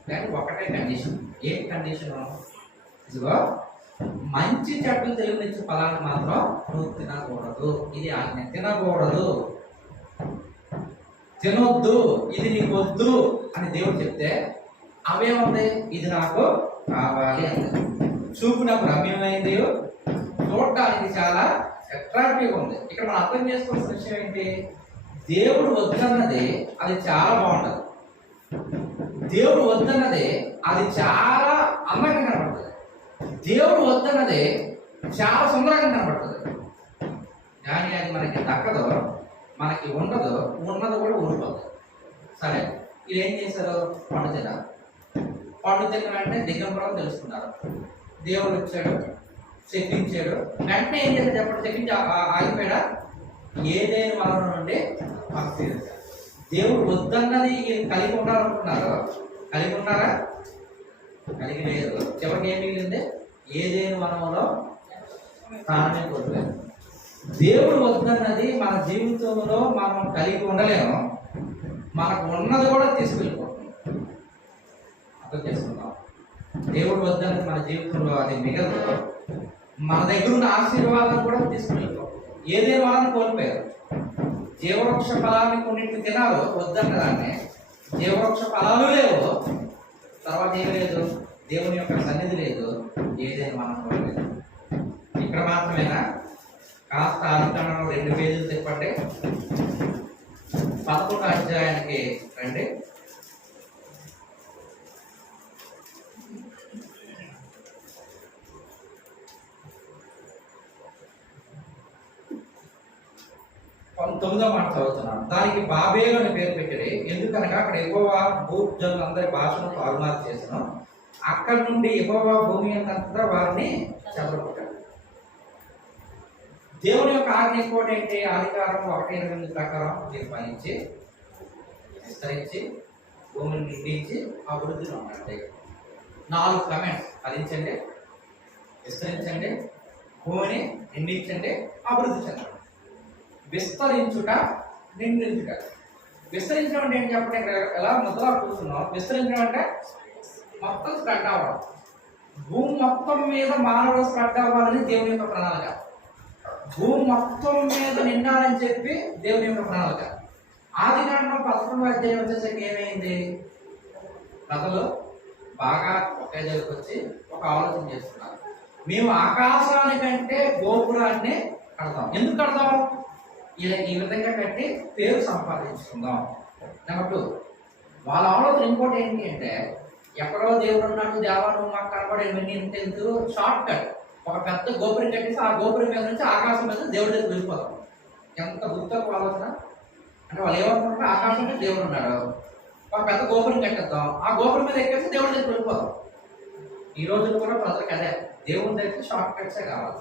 కానీ ఒకటే కండిషన్. ఏంటి కండిషన్? ఇదిగో మంచి చెడ్డలు తెలియనిచ్చే ఫలాన్ని మాత్రం నువ్వు తినకూడదు. ఇది ఆజ్ఞ. తినకూడదు, తినొద్దు, ఇది నీకు వద్దు అని దేవుడు చెప్తే అవేముంది? ఇది నాకు కావాలి అంతే. చూపునకు రమ్యమైంది, చూడడానికి చాలా అట్రాక్టివ్గా ఉంది. ఇక్కడ మనం అర్థం చేసుకోవాల్సిన విషయం ఏంటి? దేవుడు వద్దన్నది అది చాలా బాగుంటుంది. దేవుడు వద్దన్నది అది చాలా అందంగా కనబడుతుంది. దేవుడు వద్దన్నది చాలా సుందరంగా కనబడుతుంది. కానీ అది మనకి దక్కదు, మనకి ఉండదు, ఉన్నది కూడా ఊడిపోతుంది. సరే, వీళ్ళు ఏం చేశారు? పండు తిన్నారు. పండు తిన్న వెంటనే దిగంబరం తెలుసుకున్నారు. దేవుడు వచ్చాడు, శపించాడు. వెంటనే ఏం చేశాడు చెప్పండి? శపించి ఆగిపోయాడా? ఏదైనా వనం నుండి పంపించారు. దేవుడు వద్దన్నది కలిగి ఉండాలనుకున్నారు. కలిగి ఉన్నారా? కలిగి లేదు. చివరికి ఏం మిగిలింది? ఏదైనా వనంలో తానే కోల్పోయారు. దేవుడు వద్దన్నది మన జీవితంలో మనం కలిగి ఉండలేము. మనకు ఉన్నది కూడా తీసుకెళ్ళిపోతుంది. అర్థం చేసుకుందాం. దేవుడు వద్దన్నది మన జీవితంలో అది మిగలదు. మన దగ్గర ఉన్న ఆశీర్వాదం కూడా తీసుకుని వెళ్ళిపోతాం. ఏదేని వాళ్ళని కోల్పోయారు. జీవవృక్ష ఫలాన్ని కొన్నింటిని తినాలో వద్దన్న దాన్ని, జీవవృక్ష ఫలాలు లేవు, తర్వాత ఏం లేదు, దేవుని యొక్క సన్నిధి లేదు, ఏదైనా మనం కోల్పోలేదు. ఇక్కడ మాత్రమేనా? కాస్త ఆదికాండంలో 2 పేజీలు తిప్పండి, 11వ అధ్యాయానికి రండి. తొమ్మిదో మాట చదువుతున్నాను. దానికి బాబేలు అని పేరు పెట్టింది, ఎందుకనగా అక్కడ యెహోవా భూజనులందరి భాషను తారుమారు చేసిన, అక్కడి నుండి యెహోవా భూమి అంతా వారిని చెదరగొట్టాడు. దేవుని యొక్క ఆజ్ఞ కూడా ఏంటి? ఆదికాండం 1:8 ప్రకారం మీరు ఫలించి విస్తరించి భూమిని నిండించి అభివృద్ధిలో ఉండండి. 4 కమెంట్స్: ఫలించండి, విస్తరించండి, భూమిని నిండించండి, అభివృద్ధి చెందండి. విస్తరించుట, నిండించుట. విస్తరించడం అంటే ఏంటి చెప్పండి? ఇక్కడ ఎలా మొదలా కూర్చున్నాం. విస్తరించడం అంటే మొత్తం స్ప్రెడ్ అవ్వడం. భూమి మొత్తం మీద మానవుడు స్ప్రెడ్ అవ్వాలని దేవుని యొక్క ప్రణాళిక. భూమి మొత్తం మీద నిండాలని చెప్పి దేవుని యొక్క ప్రణాళిక. ఆదికాండం 11వ అధ్యాయం వచ్చేసరికి ఏమైంది? ప్రజలు బాగా ఒకే దగ్గరికి వచ్చి ఒక ఆలోచన చేస్తున్నారు. మేము ఆకాశానికంటే గోపురాన్ని కడతాం. ఎందుకు కడతాం? ఈ విధంగా కట్టి పేరు సంపాదించుకుందాం. నెంబర్ 2, వాళ్ళ ఆలోచన ఇంకోటి ఏంటి అంటే, ఎక్కడో దేవుడు ఉన్నాడు, దేవా నువ్వు మాకు కనబడేవన్నీ ఎందుకు? Short cut. ఒక పెద్ద గోపురం కట్టేసి ఆ గోపురం మీద నుంచి ఆకాశం మీద దేవుడి దగ్గర వెళ్ళిపోతాం. ఎంత బుద్ధపు ఆలోచన అంటే! వాళ్ళు ఏమనుకుంటారు? ఆకాశం మీద దేవుడు ఉన్నాడు, ఒక పెద్ద గోపురం కట్టేద్దాం, ఆ గోపురం మీద ఎక్కేసి దేవుడి దగ్గర వెళ్ళిపోతాం. ఈ రోజుల్లో కూడా ప్రజలకు అదే, దేవుడి దగ్గర షార్ట్ కట్సే కావాలి.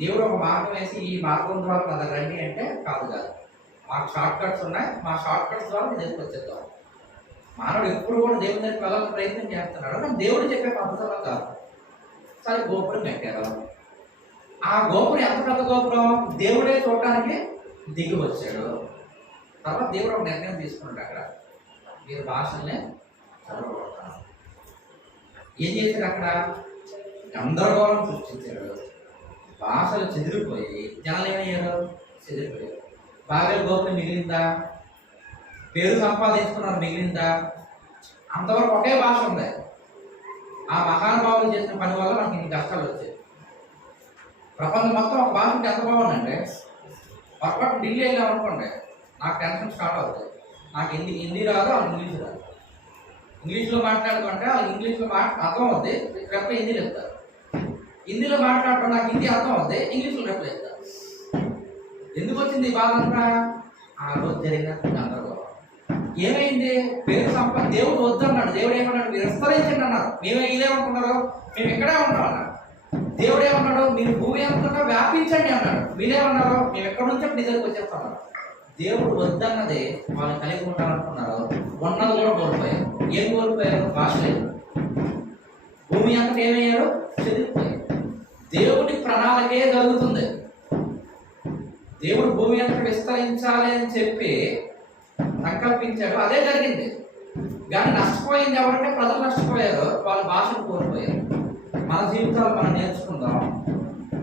దేవుడు ఒక మార్గం వేసి ఈ మార్గం ద్వారా నా దగ్గర రండి అంటే కాదు. మాకు షార్ట్ కట్స్ ఉన్నాయి, మా షార్ట్ కట్స్ ద్వారా మీ దగ్గరికి వచ్చేద్దాం. మానవుడు ఎప్పుడు కూడా దేవుడి దగ్గరికి వెళ్ళాలని ప్రయత్నం చేస్తున్నాడు, కానీ దేవుడు చెప్పే పద్ధతిలో కాదు. సరే, గోపురం కట్టారు. ఆ గోపురం ఎంత పెద్ద గోపురం? దేవుడే చూడటానికి దిగి వచ్చాడు. తర్వాత దేవుడు ఒక నిర్ణయం తీసుకున్నాడు. అక్కడ మీరు భాషల్ని చదవబడతాను. ఏం చేశాడు? అక్కడ గందరగోళం సృష్టించాడు. భాషలు చెదిరిపోయి జనాలు ఏమయ్యారు? చెదిరిపోయారు. బాబేలు గోపురం మిగిలిందా? పేరు సంపాదించుకున్నారు, మిగిలిందా? అంతవరకు ఒకే భాష ఉంది. ఆ మహానుభావులు చేసిన పని వల్ల మనకి ఇన్ని కష్టాలు వచ్చాయి. ప్రపంచం మొత్తం ఒక భాష ఉంటే ఎంత బాగుందండి. పొరపాటు ఢిల్లీ వెళ్ళామనుకోండి, నాకు టెన్షన్ స్టార్ట్ అవుతుంది. నాకు హిందీ రాదు, వాళ్ళకి ఇంగ్లీష్ రాదు. ఇంగ్లీష్లో మాట్లాడుకుంటే వాళ్ళకి ఇంగ్లీష్లో అర్థం అవుద్ది, రిప్లై హిందీలో ఇస్తారు. హిందీలో మాట్లాడటం నాకు హిందీ అర్థం అవుద్ది, ఇంగ్లీష్లో రిప్లై ఇస్తారు. ఎందుకు వచ్చింది ఈ బాధ అంతా? ఆ రోజు జరిగిన గందరగోళం. ఏమైంది? పేరు దేవుడు వద్దన్నాడు. దేవుడు ఏమన్నాడు? మీరు విస్తరించండి అన్నారు. మేమే ఇదేమనుకున్నారు? మేము ఇక్కడే ఉంటాం అన్నారు. దేవుడు ఏమన్నాడు? మీరు భూమి అంతా వ్యాపించండి అన్నాడు. మీరేమన్నారు? మేము ఎక్కడి నుంచి నీ దగ్గరికి వచ్చేస్తామన్నారు. దేవుడు వద్దన్నది వాళ్ళు కలిగి ఉంటారనుకున్నారు, ఉన్నది కూడా కోల్పోయారు. ఏం కోల్పోయారు? భాష లేదు. భూమి అంతా ఏమయ్యారు? చెదిరిపోయారు. దేవుడి ప్రణాళికే జరుగుతుంది. దేవుడు భూమి అంతా విస్తరించాలి అని చెప్పి సంకల్పించాడు, అదే జరిగింది. కానీ నష్టపోయింది ఎవరంటే ప్రజలు నష్టపోయారు, వాళ్ళ భాషను కోల్పోయారు. మన జీవితాలు మనం నేర్చుకుందాం.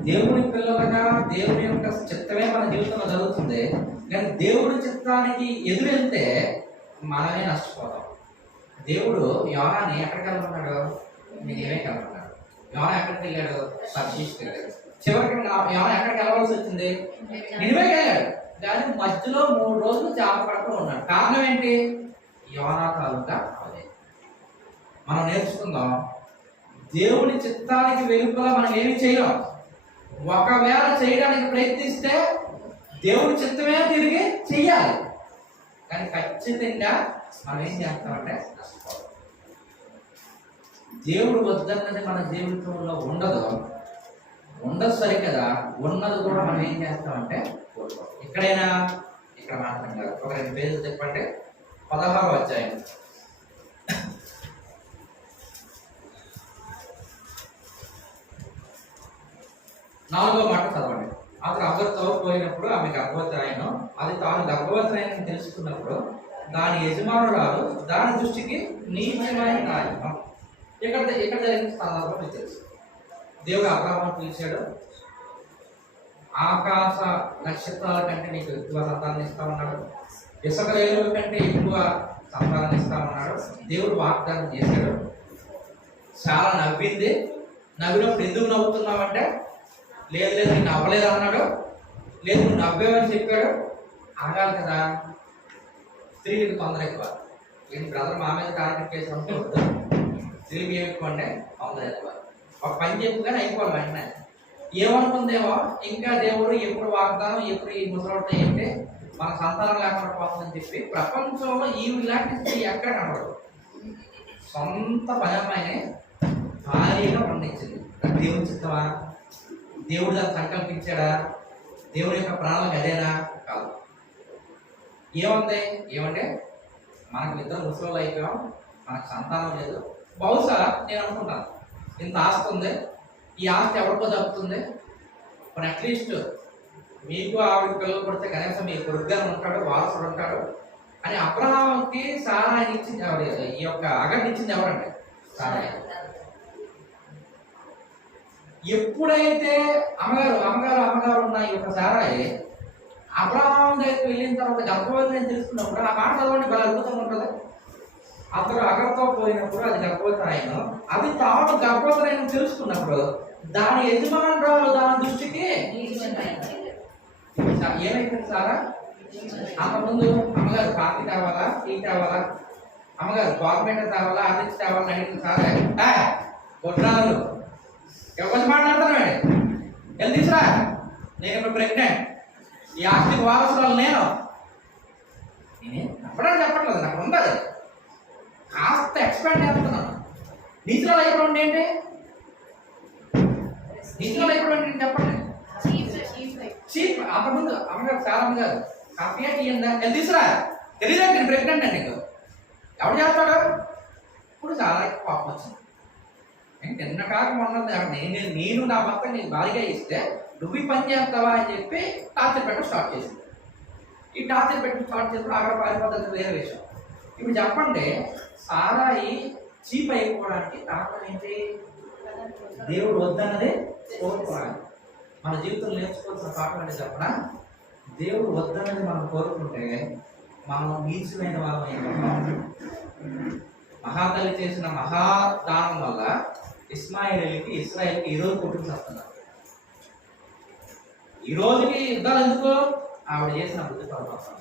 దేవుని పిల్లలుగా దేవుని యొక్క చిత్తమే మన జీవితంలో జరుగుతుంది, కానీ దేవుడి చిత్తానికి ఎదురెళ్తే మనమే నష్టపోతాం. దేవుడు యోనాని ఎక్కడికి వెళ్ళమన్నాడు? నీకేమే వెళ్ళమన్నాడు. యోనా ఎక్కడికి వెళ్ళాడు? తర్షీష్కి వెళ్ళాడు. చివరికి యోనా ఎక్కడికి వెళ్ళవలసి వచ్చింది? నినివేకి వెళ్ళాడు. కానీ మధ్యలో 3 రోజులు చేప పడుతూ ఉన్నాడు. కారణం ఏంటి? యోనా తాలూకా అదే. మనం నేర్చుకుందాం, దేవుని చిత్తానికి వెలుపల మనం ఏమి చేయలేం. ఒకవేళ చేయడానికి ప్రయత్నిస్తే దేవుని చిత్తమే తిరిగి చెయ్యాలి, కానీ ఖచ్చితంగా మనం ఏం చేస్తామంటే నష్టపోతాం. దేవుడు వద్దన్నది మన జీవితంలో ఉండదు సరికదా, ఉన్నది కూడా మనం ఏం చేస్తామంటే కోల్పోతాం. ఎక్కడైనా, ఇక్కడ మాత్రం కాదు. ఒక 2 పేజీలు చెప్పండి, 16వ అధ్యాయం. నాలుగో మాట చదవండి. అతను అవ్వతో పోయినప్పుడు ఆమె గర్భవతిరాయను, అది తాను గర్భవతిరాయని తెలుసుకున్నప్పుడు దాని యజమానురాలు దాని దృష్టికి నీచమైన కార్యం. ఇక్కడ జరిగిన సందర్భం మీకు తెలుసు. దేవుడు అబ్రాహామును పిలిచాడు. ఆకాశ నక్షత్రాల కంటే నీకు ఎక్కువ సంతానం ఇస్తా ఉన్నాడు, ఇసుక రేణువుల కంటే ఎక్కువ సంతానం ఇస్తా ఉన్నాడు. దేవుడు వాగ్దానం చేశాడు. చాలా నవ్వింది. నవ్వినప్పుడు ఎందుకు నవ్వుతున్నావంటే, లేదు లేదు నేను నవ్వలేదు అన్నాడు. లేదు నువ్వు నవ్వేవని చెప్పాడు. ఆగాలి కదా, స్త్రీలకు తొందర ఎక్కువ. ఏంటి బ్రదర్ మా మీద టార్గెట్ చేసి వద్దు, స్త్రీలు ఏమి ఎక్కువ అంటే తొందర ఎక్కువ. ఒక పని చెప్పుగానే అయిపోవాలి వెంటనే. ఏమనుకుందేమో ఇంకా దేవుడు ఎప్పుడు వాగ్దానం, ఎప్పుడు ఈ ముసలవుతాయి ఏంటి మన సంతానం లేకుండా పోతుందని చెప్పి ప్రపంచంలో ఈ ఇలాంటి స్త్రీ ఎక్కడ కనబడదు. సొంత పనమ్మాయిని భారీగా పండించింది. దేవుని చిత్తమా? దేవుడు దాన్ని సంకల్పించాడా? దేవుని యొక్క ప్రాణాలకు అదేనా? కాదు. ఏముంది? ఏమంటే మనకు ఇద్దరు ముసలు అయిపోయాం, మనకు సంతానం లేదు. బహుశా నేను అనుకుంటాను ఇంత ఆస్తి ఉంది, ఈ ఆస్తి ఎవరికో దక్కుతుంది, మరి అట్లీస్ట్ మీకు ఆవిడ పిల్లలు పడితే కనీసం మీ కొడుకుగానే ఉంటాడు, వారసుడు ఉంటాడు అని అబ్రహాముకి సారాయి ఇచ్చింది ఎవరు? ఈ యొక్క అగడ్ని ఇచ్చింది ఎవరంటే సారాయి. ఎప్పుడైతే అమ్మగారు ఉన్న ఈ యొక్క సారాయి అబ్రహాం దగ్గరికి వెళ్ళిన తర్వాత గర్భవతి అని తెలుసుకున్నప్పుడు ఆ మాట చదవండి, చాలా అద్భుతంగా ఉంటుంది. అతడు అగర్తో పోయినప్పుడు అది గర్భవతి ఆయన, అది తాను గర్భవతి ఆయన తెలుసుకున్నప్పుడు దాని యజమానురాలు దాని దృష్టికి ఏమైపోయింది సారా? అంతకుముందు అమ్మగారు కాఫీ తేవాలా, టీ తేవాలా, అమ్మగారు గవర్నమెంట్ తేవాలా, ఆర్టిస్ట్ తేవాలని అడిగింది సారే. గొడ్రాలు ఎవరు మాట్లాడుతున్నాడు? వెళ్ళి తీసురా, నేను ఇప్పుడు ప్రెగ్నెంట్, ఈ ఆస్తికి వారసురాలు నేను చెప్పడానికి చెప్పట్లేదు, నాకు ఉండదు. కాస్త ఎక్స్పాండ్ చేస్తున్నాను. నీచులో అయిపోవడం ఏంటి? నీచులో అయిపోవడం ఏంటి చెప్పండి. చీప్. అంతకుముందు అమ్మగారు చాలా అమ్మగారు కాఫీ టీయందా వెళ్ళి తీసురా, తెలియదు నేను ప్రెగ్నెంట్ అండి, నీకు ఎవరు చేస్తాడు? ఇప్పుడు చాలా పాపం వచ్చింది. నేను నిన్న కాక మొన్న నేను నా భర్త నీకు భారీగా ఇస్తే నువ్వు ఈ పని చేస్తావా అని చెప్పి టార్చర్ పెట్టడం స్టార్ట్ చేసింది. ఈ టార్చర్ పెట్టడం స్టార్ట్ చేసినప్పుడు అక్కడ పారిపోతుంది వేరే విషయం. ఇప్పుడు చెప్పండి, సారాయి చీప్ అయిపోవడానికి కారణం ఏంటి? దేవుడు వద్దన్నది కోరుకోవాలి. మన జీవితంలో నేర్చుకోవాల్సిన పాఠం అంటే చెప్పనా, దేవుడు వద్దన్నది మనం కోరుకుంటే మనం నీచమైన వాళ్ళం అయిపోతాం. మహాతల్లి చేసిన మహాదానం వల్ల ఇస్రాయేల్కి ఈరోజు కుటుంబం వస్తున్నారు. ఈ రోజుకి యుద్ధాలు ఎందుకు? ఆవిడ చేసిన బుద్ధి పరమాత్మ.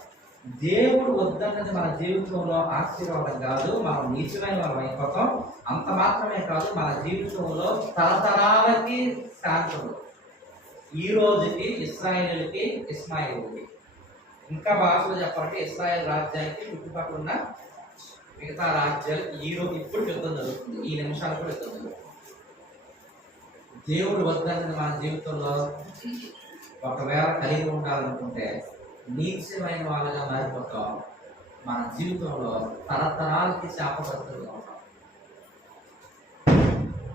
దేవుడు వద్దన్నది మన జీవితంలో ఆశీర్వాదం కాదు, మనం నీచమైన వాళ్ళం అయిపోతాం. అంత మాత్రమే కాదు, మన జీవితంలో తరతరాలకి శాంతులు. ఈ రోజుకి ఇస్రాయేల్కి ఇస్మాయిల్కి, ఇంకా భాషలో చెప్పాలంటే ఇస్రాయేల్ రాజ్యానికి చుట్టుపక్కల ఉన్న మిగతా రాజ్యాలు ఈరోజు ఇప్పుడు యుద్ధం జరుగుతుంది, ఈ నిమిషాలు కూడా యుద్ధం జరుగుతుంది. దేవుడు వద్దన్నది మన జీవితంలో ఒకవేళ కలిగి ఉండాలనుకుంటే నీచమైన వాళ్ళగా మారిపోతాం. మన జీవితంలో తరతరాలకి శాపగ్రస్తులుగా ఉంటాం.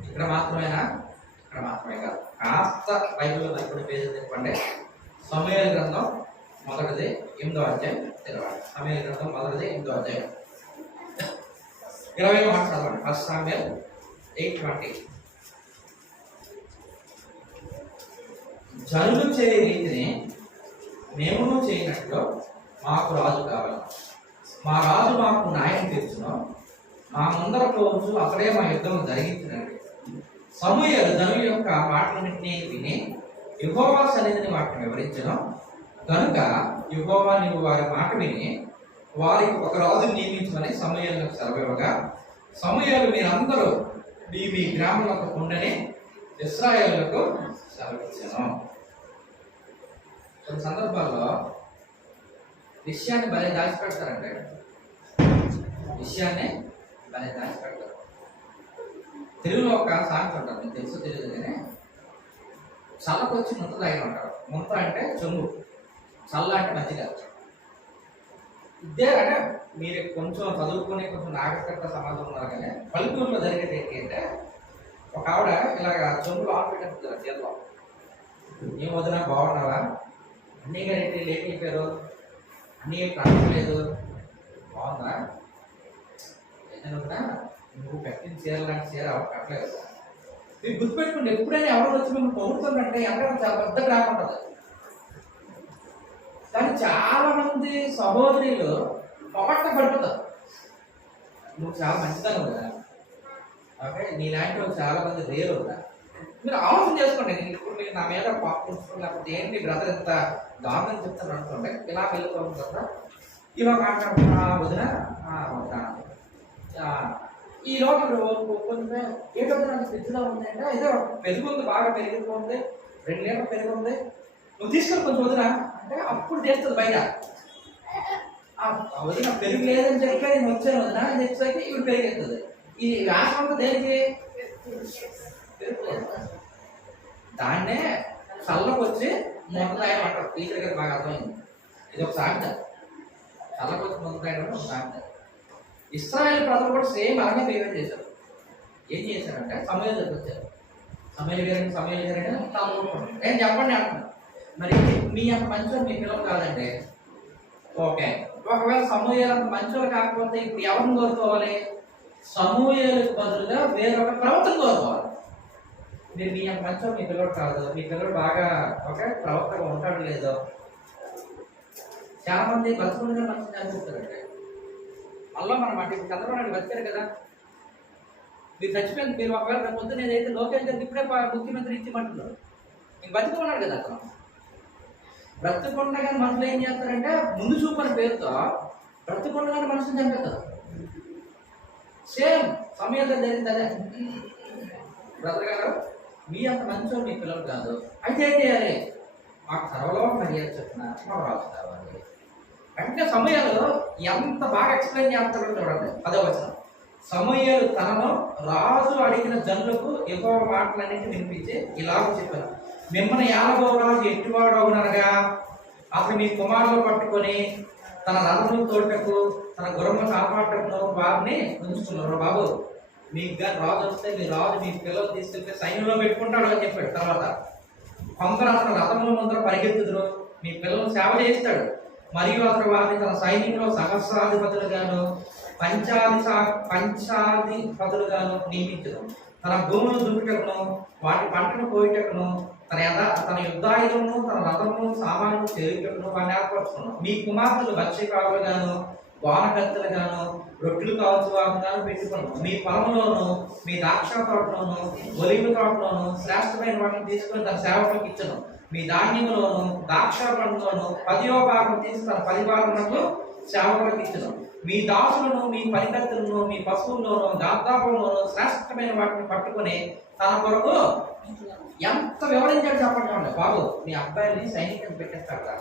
ఇక్కడ మాత్రమేనా? ఇక్కడ మాత్రమే కాదు. కాస్త బైబిల్లో కొన్ని పేజీలు చెప్పండి. సమూయేలు గ్రంథం 8వ అధ్యాయం తెరవండి. సమూయేలు గ్రంథం 8వ అధ్యాయం 20 మాట చదవండి. 1 సామ్యూయల్ 8:20. జనులు చేయ రీతిని మేమును చేయనట్లు మాకు రాజు కావాలి, మా రాజు మాకు న్యాయం తీర్చును, మా ముందర రోజు అక్కడే మా యుద్ధం జరిగించినండి. సమూయేలు జనుల యొక్క మాటలన్నింటినీ విని యెహోవా సన్నిధిని వాటిని వివరించను. కనుక యెహోవా నీవు వారి మాట విని వారికి ఒక రాజును నియమించమని సమూయేలుకు సెలవివ్వగా, సమూయేలు మీరందరూ మీ గ్రామంలో ఉండని ఇశ్రాయేలుకు సెలవిచ్చాను. కొన్ని సందర్భాల్లో విషయాన్ని భలే దాచిపెడతారంటే, విషయాన్ని భలే దాచిపెడతారు. తెలుగులో ఒక సాంగ్ ఉంటారు, మీకు తెలుసు తెలియదు కానీ, చల్లకొచ్చి ముంత తాగిన ఉంటారు. ముంత అంటే చెంగు, చల్ల అంటే మజ్జిగ. ఇదే అంటే మీరు కొంచెం చదువుకుని కొంచెం నాగరికత సమాజం ఉన్నారు కానీ పల్లెటూరులో జరిగేది ఏంటి అంటే, ఒక ఆవిడ ఇలాగ చెంగులు ఆన్ పెట్టేస్తారు చేతిలో. ఏం వదినా బాగున్నావా, అన్నీ గారి లేట్ అయిపోయారు, అన్నీ రావట్లేదు, బాగుందా, ఏదైనా నువ్వు పెట్టిన చీర లాంటి చీర కట్టలేదు, మీరు గుర్తుపెట్టుకోండి, ఎప్పుడైనా ఎవరు వచ్చి మిమ్మల్ని పొగుడుతుందంటే ఎక్కడ చాలా పెద్ద గ్రాఫ్ ఉంటుంది. కానీ చాలా మంది సహోదరులు పొగట్ట పడిపోతారు. నువ్వు చాలా మంచిదాను కదా, ఓకే, నీలాంటి వాళ్ళు చాలా మంది రేరు కదా. మీరు ఆలోచన చేసుకోండి. నేను ఇప్పుడు మీరు నా మీద పాపం లేకపోతే ఏంటి బ్రదర్ ఎంత దారుణం చెప్తాను అనుకోండి, ఇలా వెళ్ళిపోతుంది కదా, ఇలా మాట్లాడుతున్నా వదిన ఈ లోపు ఇప్పుడు ఏంటో నాకు ఫ్రిడ్జ్లో ఉంది అంటే ఏదో పెరుగుంది, బాగా పెరిగిపోతుంది, 2 లీటర్లు పెరుగుంది, నువ్వు తీసుకొని కొంచెం వదిన అంటే అప్పుడు చేస్తుంది బయట. వదిన పెరుగు లేదని చెప్పి నేను వచ్చాను వదిన అని చెప్పేసరికి ఇప్పుడు పెరిగేస్తుంది. ఈ వ్యాసం అంతా దేనికి? దాన్నే చల్లకు వచ్చి మొదలయ్యమంటారు. టీచర్ గారికి బాగా అర్థమైంది. ఇది ఒక సామెత. చల్లకు వచ్చి మొదలయ్యడం ఒక సామెత. ఇశ్రాయేల్ ప్రజలు కూడా సేమ్ అలాగే బిహేవ్ చేశారు. ఏం చేశారంటే సమయాలు వచ్చారు. సమయాలు గారంటే ఏం చెప్పండి అంటున్నారు. మరి మీ అంత మంచోళ్ళు మీ పిల్లలు కాదండి, ఓకే. ఒకవేళ సమూయేలు అంత మంచోళ్ళు కాకపోతే ఇప్పుడు ఎవరిని కోరుకోవాలి? సమూయేలకు బదులుగా వేరొక ప్రవర్తన కోరుకోవాలి. మీరు మీ అంత మంచోళ్ళు మీ పిల్లడు కాదు, మీ పిల్లడు బాగా ఓకే ప్రవర్తనగా ఉంటాడు లేదో. చాలా మంది బతుకుండగా మంచి చనిపోతారండి. మళ్ళీ మనం అంటే ఇప్పుడు చంద్రబాబు నాయుడు బతికారు కదా, మీరు చచ్చిపోయింది. మీరు ఒకవేళ రేపు పొద్దున ఏదైతే లోకేష్ గారికి ఇప్పుడే ముఖ్యమంత్రి ఇచ్చిమంటున్నారు, ఇంక బతుకున్నాడు కదా అతను. బ్రతుకుండగానే మనుషులు ఏం చేస్తారంటే ముందు చూపు అనే పేరుతో బ్రతుకుండగానే మనుషులు చంపేస్తారు. సేమ్ సమయంలో జరిగింది అదే. బ్రదర్ గారు మీ అంత మంచో మీ పిల్లలు కాదు, అయితే ఏం చేయాలి? మాకు సర్వలో మర్యాద చెప్పిన మాకు రాజు కావాలి. అంటే సమయాలు ఎంత బాగా ఎక్స్ప్లెయిన్ చేస్తారో చూడండి. 10వ వచనం. సమూయేలు తనను రాజు అడిగిన జనులకు ఎక్కువ మాటలన్నింటినీ వినిపించి ఇలాగ చెప్పారు, మిమ్మల్ని యాలగో రాజు ఎట్టివాడు అవుననగా అతను మీ కుమారులు పట్టుకొని తన రథములు తోటకు తన గుర్రములు కాపాడటకు వారిని ఉంచుతున్నారు. బాబు మీకు కానీ రాజు వస్తే మీ రాజు మీ పిల్లలు తీసుకెళ్తే సైన్యంలో పెట్టుకుంటాడు అని చెప్పాడు. తర్వాత కొందరు అతను రథముల ముందర పరిగెత్తుదురు, మీ పిల్లలు సేవ చేస్తాడు. మరియు అతను వారిని తన సైన్యంలో సహస్రాధిపతులుగాను పంచాధిపతులుగాను నియమించదు. తన భూములను దున్నుటకును వాటి పంటను కోయుటకును తన యుద్ధాయుధమును తన రథమును సామాన్యులు చేయుటకును వాడిని ఏర్పరుచుకున్నాను. మీ కుమార్తెలు భక్ష్యకారులుగాను వానకత్తెలుగాను రొట్టెలు కావచ్చు వారుగాను పెట్టుకున్నాను. మీ పొలంలోను మీ ద్రాక్ష తోటలోను ఒలివ తోటలోను శ్రేష్టమైన వాటిని తీసుకొని తన సేవకులకు ఇచ్చను. మీ ధాన్యములోను ద్రాక్ష పండులోను 10వ భాగం తీసి తన 10 భాగములకు సేవకులకు ఇచ్చను. మీ దాసులను మీ పరికర్తలను మీ పశువుల్లోను దాదాపుల్లోను శ్రేష్టమైన వాటిని పట్టుకొని తన కొరకు ఎంత వివరించాడు చెప్పండి. బాబు మీ అబ్బాయిని సైనికులు పెట్టేస్తారా,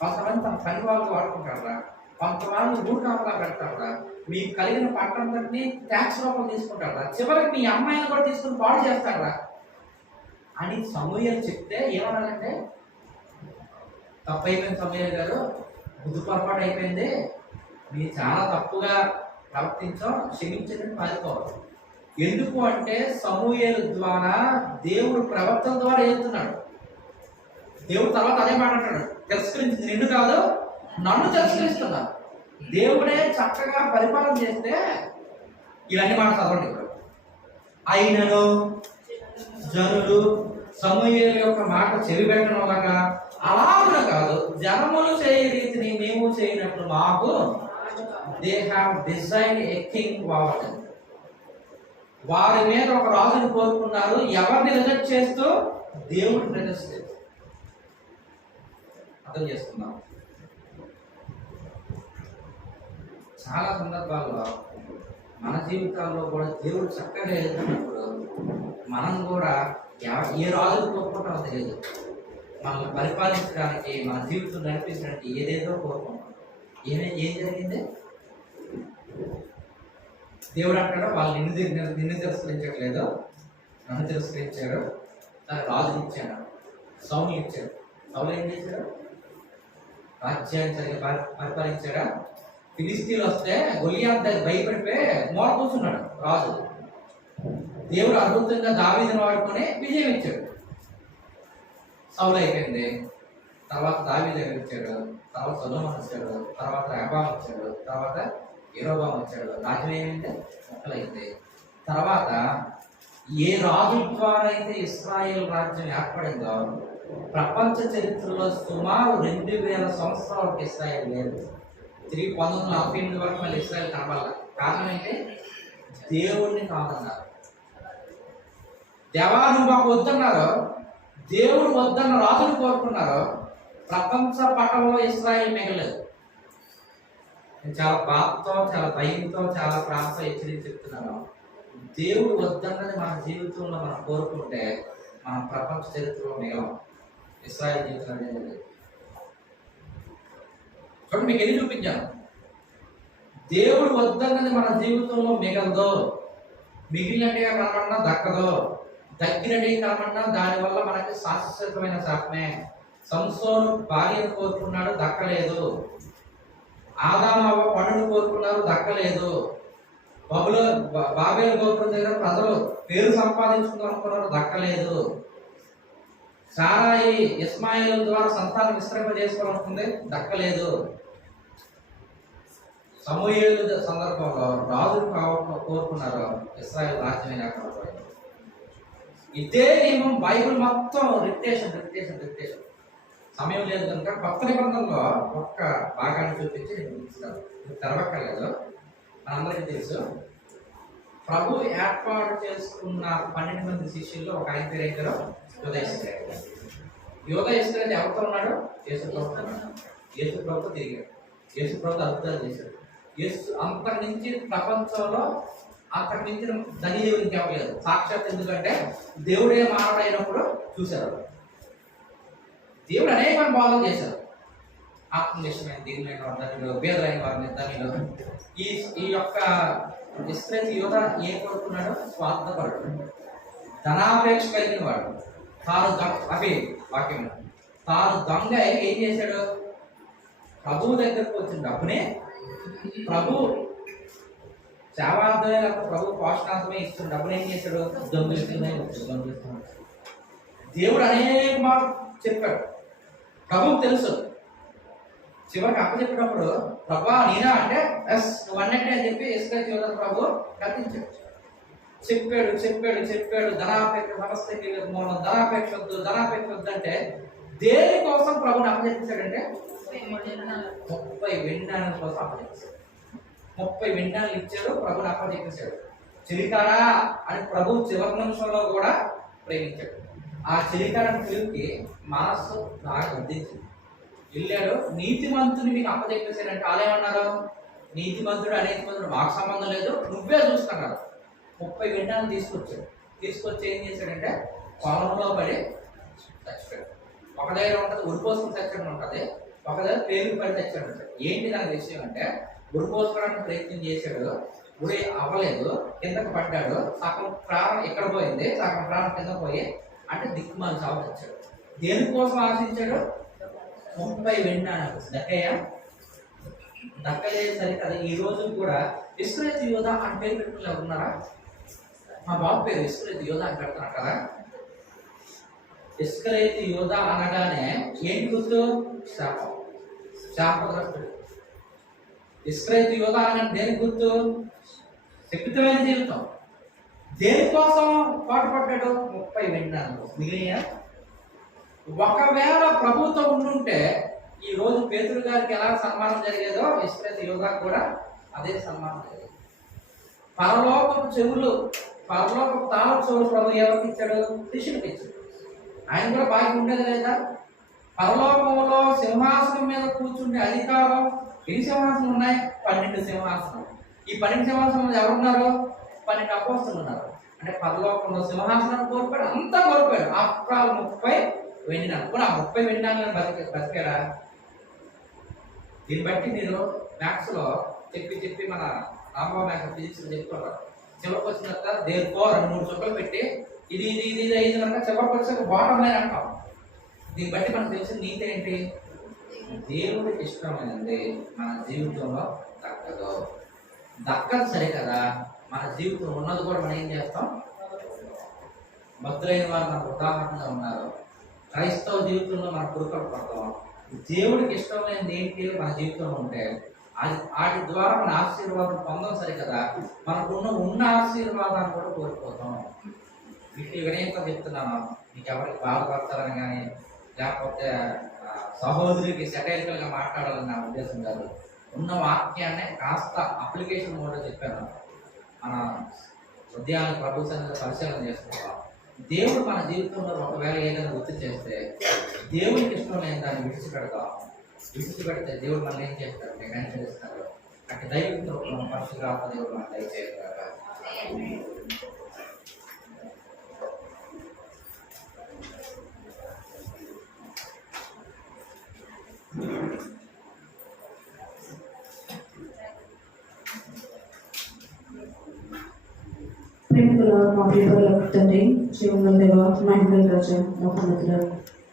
కొంతమంది తన పని వాళ్ళు వాడుకుంటారా, కొంతమంది ఊరు కాపలా పెడతారా, మీకు కలిగిన పంటంతటిని ట్యాక్స్ రూపంలో తీసుకుంటారా, చివరికి మీ అమ్మాయిని కూడా తీసుకుని పాడు చేస్తారా అని సమూయేలు చెప్తే ఏమన్నారంటే తప్పు అయిపోయింది సమూయేలు గారు, బుద్ధి పొరపాటు అయిపోయింది, మీరు చాలా తప్పుగా ప్రవర్తించాం, క్షమించండి పారిపోవాలి. ఎందుకు అంటే సమూయేలు ద్వారా దేవుడు ప్రవర్తన ద్వారా వెళ్తున్నాడు. దేవుడు తర్వాత అదే మాట అంటాడు, తిరస్కరించింది నిన్ను కాదు నన్ను తిరస్కరిస్తున్నా. దేవుడే చక్కగా పరిపాలన చేస్తే ఇవన్నీ మాట చదవండి. ఇప్పుడు అయినను జనులు సమూయేలు యొక్క మాట చెవి పెట్టడం వల్ల అలాగా కాదు, జనములు చేయ రీతిని మేము చేయనట్లు మాకు they have design a king waiver. వారి మీద ఒక రాజుని కోరుకున్నారు. ఎవరిని రిజెక్ట్ చేస్తూ? దేవుడిని రిజెక్ట్ చేస్తూ. అర్థం చేసుకున్నాం. చాలా సందర్భాల్లో మన జీవితాల్లో కూడా దేవుడు చక్కగా వెళ్తున్నప్పుడు మనం కూడా ఏ రాజుని కోరుకుంటామో తెలియదు. మనల్ని పరిపాలించడానికి మన జీవితం నడిపించడానికి ఏదేదో కోరుకుంటాం. ఏం జరిగింది? దేవుడు అంటాడు వాళ్ళు నిన్ను తిరస్కరించట్లేదు, నన్ను తిరస్కరించాడు, తన రాజుని ఇచ్చాడు, సౌలు ఇచ్చాడు. సౌలు ఏం చేశాడు? రాజ్యాన్ని సరిగా పరిపాలించాడా? ఫిలిస్తీన్లు వస్తే గొలియాత్ దగ్గర భయపడిపోయి మోర కూర్చున్నాడు రాజు. దేవుడు అద్భుతంగా దావీదును వాడుకొని విజయం ఇచ్చాడు. సౌలు అయిపోయింది, తర్వాత దావీదు ఇచ్చాడు, తర్వాత సొలొమోను వచ్చాడు, తర్వాత రెహబాము వచ్చాడు, తర్వాత యెరోబాము వచ్చాడు. రాజ్యం ఏమైంది? మొక్కలైంది. తర్వాత ఏ రాజు ద్వారా అయితే ఇస్రాయేల్ రాజ్యం ఏర్పడిందో ప్రపంచ చరిత్రలో సుమారు 2000 సంవత్సరాలకు ఇస్రాయేల్ లేదు. 1948 వరకు మళ్ళీ ఇస్రాయేల్ కనబడాల. కారణం ఏంటి? దేవుడిని కాదన్నారు. దేవా నువ్వు మాకు వద్దన్నారు. దేవుడు వద్దన్న రాజును కోరుకున్నారు. ప్రపంచ పటంలో ఇస్రాయేల్ మిగలేదు. నేను చాలా బాధతో, చాలా భయంతో, చాలా ప్రాంతం హెచ్చరించి చెప్తున్నాను. దేవుడు వద్దన్నది మన జీవితంలో మనం కోరుకుంటే మనం ప్రపంచ చరిత్రలో మిగలం. ఇస్రాయేల్ జీవితం అనేది చూడండి, మీకు ఎన్ని చూపించాను. దేవుడు వద్దన్నది మన జీవితంలో మిగలదో, మిగిలినట్టుగా కనబడినా దక్కదో, దక్కినట్టుగా కనబడినా దానివల్ల మనకి శాశ్వతమైన శాపమే. సంసోను భార్యను కోరుకున్నాడు, దక్కలేదు. ఆదాము పండును కోరుకున్నారు, దక్కలేదు. బాబేలు గోపురం దగ్గర ప్రజలు పేరు సంపాదించుకుందాం అనుకున్నారు, దక్కలేదు. సారాయి ఇస్మాయిల్ ద్వారా సంతానం విస్తరింప చేసుకోవాలనుకుంది, దక్కలేదు. సమూయేలు సందర్భంలో రాజు కోరుకున్నారు, ఇశ్రాయేలు రాజ్యమైన ఇదే నియమం బైబిల్ మొత్తం రిపిటేషన్. సమయం లేదు కనుక కొత్త నిబంధనలో ఒక్క భాగాన్ని చూపించి నేను ముగిస్తాను. తెరవక్కర్లేదు, మనందరికీ తెలుసు. ప్రభు ఏర్పాటు చేసుకున్న 12 మంది శిష్యుల్లో ఒక ఆయన పేరు ఏంటారో యోధ ఇస్రాయేల్ ఎవరితో ఉన్నాడు? యేసుప్రభుతో తిరిగాడు. యేసుప్రభుతో అద్భుతాలు చేశాడు. అంతకు నుంచి ప్రపంచంలో అంతకు మించిన ధనియులు ఇంకెవ్వలేదు. సాక్షాత్ ఎందుకంటే దేవుడే మానవుడైనప్పుడు చూశారు. దేవుడు అనేక బోధన చేశారు. ఆత్మనిష్టమైన దీనులైన వారి ధనిలో, పేదలైన వారిని ధనిలో. ఈ యొక్క ఇస్రాయేల్ యోధ ఏం కోరుకున్నాడు? స్వార్థపరుడు, ధనాపేక్ష కలిగిన వాడు. తాను దొంగ ఏం చేశాడు? ప్రభువు దగ్గరకు వచ్చిన డబ్బునే ప్రభు సేవార్థమే ప్రభు పోషణార్థమే ఇస్తున్న డబ్బుని ఏం చేశాడు? దొంగిలిస్తున్నాడు. దేవుడు అనేక మాట చెప్పాడు. ప్రభువుకు తెలుసు. చివరికి అప్పచెప్పినప్పుడు ప్రభా నేనా అంటే ఎస్ నువ్వు అన్నట్టే అని చెప్పి ఇస్రాయేల్ యోధ ప్రభు కథించాడు. చెప్పాడు ధనాపేక్ష సమస్యకి మూలం, ధనాపేక్ష వద్దు అంటే దేనికోసం ప్రభుని అప్పచెప్పించాడంటే 30 వెండాల కోసం అప్పచెప్పాడు. 30 వెండాలు ఇచ్చాడు, ప్రభుని అప్పచెప్పించాడు. చిలికారా అని ప్రభు చివరి నిమిషంలో కూడా ప్రేమించాడు. ఆ చిలికారాన్ని పిలిపి మనస్సు బాగా వద్దించింది. వెళ్ళాడు, నీతిమంతుని మీకు అప్పచెప్పేశాడంటే వాళ్ళేమన్నారు? నీతిమంతుడు అనీతిమంతుడు మాకు సంబంధం లేదు, నువ్వే చూస్తున్నారు. 30 వెండాలను తీసుకొచ్చి ఏం చేశాడంటే పొలంలో పడి చచ్చిపోయాడు. ఒక దగ్గర ఉంటుంది ఉరిపోసుకుని చచ్చడం ఉంటుంది, ఒక దగ్గర పేరు పడి చచ్చడం ఉంటుంది. ఏంటి దాని విషయం అంటే ఉరిపోసుకోవడానికి ప్రయత్నం చేశాడు, ఉరి అవ్వలేదు, కిందకు పడ్డాడు. సగం ప్రాణం ఎక్కడ పోయింది, సగం ప్రాణం కింద పోయి అంటే దిక్కుమాలి చావు తెచ్చాడు. దేనికోసం ఆశించాడు? 30 వెండాలు దక్కలేసరికి అది ఈ రోజు కూడా ఇస్రాయేల్ యోధ అని పేరు పెట్టుకుని ఎవరున్నారా? మా బాబు పేరు ఇస్రాయేల్ యోధ అని పెడుతున్నారు కదా. ఇస్రాయేల్ యోధ అనగానే ఏంటి గుర్తు? శాపగ్రస్తుడు. ఇస్రాయేల్ యోధ అనగానే దేనికి గుర్తు? శక్తిమైన జీవితం. దేనికోసం పాటుపడ్డాడు? 30 వెండాలు మిగిలిన. ఒకవేళ ప్రభుత్వం ఉండుంటే ఈ రోజు పేతురు గారికి ఎలా సన్మానం జరిగేదో ఇస్రాయేల్ యోధాకు కూడా అదే సన్మానం జరిగేది. పరలోకపు చెవులు, పరలోకపు తాళపు చెవులు ప్రభు ఎవరికి ఇచ్చాడు? శిష్యుడికి ఇచ్చాడు. ఆయన కూడా బాగా ఉండేది లేదా? పరలోకంలో సింహాసనం మీద కూర్చుండే అధికారం ఎన్ని సింహాసనం ఉన్నాయి? 12 సింహాసనం. ఈ 12 సింహాసనం ఎవరున్నారు? 12 అపోస్తలులు ఉన్నారు. అంటే పరలోకంలో సింహాసనం కోల్పోయాడు, అంతా కోల్పోయాడు. అప్రాలు 30 వెండినాలు కూడా 30 వెండినాలను బతికారా? దీన్ని బట్టి మీరు మ్యాథ్స్లో చెప్పి మన రాంబాబు మ్యాథ్స్ ఫిజిక్స్ చెప్తున్నారు. చివరికి వచ్చిన తర్వాత దేర్ 2-3 చుక్కలు పెట్టి ఇది అయింది కనుక చివరికి వచ్చాక బాటం లైన్ అంటాం. దీన్ని బట్టి మనకు తెలిసిన నీతి ఏంటి? దేవుడికి ఇష్టమైనది మన జీవితంలో దక్కదు సరే కదా. మన జీవితం ఉన్నది కూడా మనం ఏం చేస్తాం? భక్తులైన వారు మనకు ఉదాహరణగా ఉన్నారు. క్రైస్తవ జీవితంలో మన పురుకలు పడతాం. దేవుడికి ఇష్టమైనది ఏంటి మన జీవితంలో ఉంటే వాటి ద్వారా మన ఆశీర్వాదం పొందాం సరే కదా. మనకున్న ఆశీర్వాదాన్ని కూడా కోల్పోతాం. వీటి వినయంతో చెప్తున్నాను. మీకు ఎవరికి బాధపడతారని కానీ లేకపోతే సహోదరికి సెటైరికల్గా మాట్లాడాలని నా ఉద్దేశం కాదు. ఉన్న వాక్యాన్ని కాస్త అప్లికేషన్ మోడ్లో చెప్పాను. మన హృదయాన్ని ప్రభు సన్నిధిలో పరిశీలన చేసుకుంటాం. దేవుడు మన జీవితంలో ఒకవేళ ఏదైనా గుర్తు చేస్తే దేవునికి ఇష్టం లేని దాన్ని విడిచిపెడతాం. విడిచిపెడితే దేవుడు మనల్ని ఏం చేస్తారు? నేను అనుసరిస్తారు. అటు దైవిక పరిశుద్ధాత్మ దేవుడు మనం దయచేస్తారు. ప్రేమగల మా ప్రియుల తండ్రి, జీవముల దేవ, మహిమల రాజా, మహోన్నతుడా,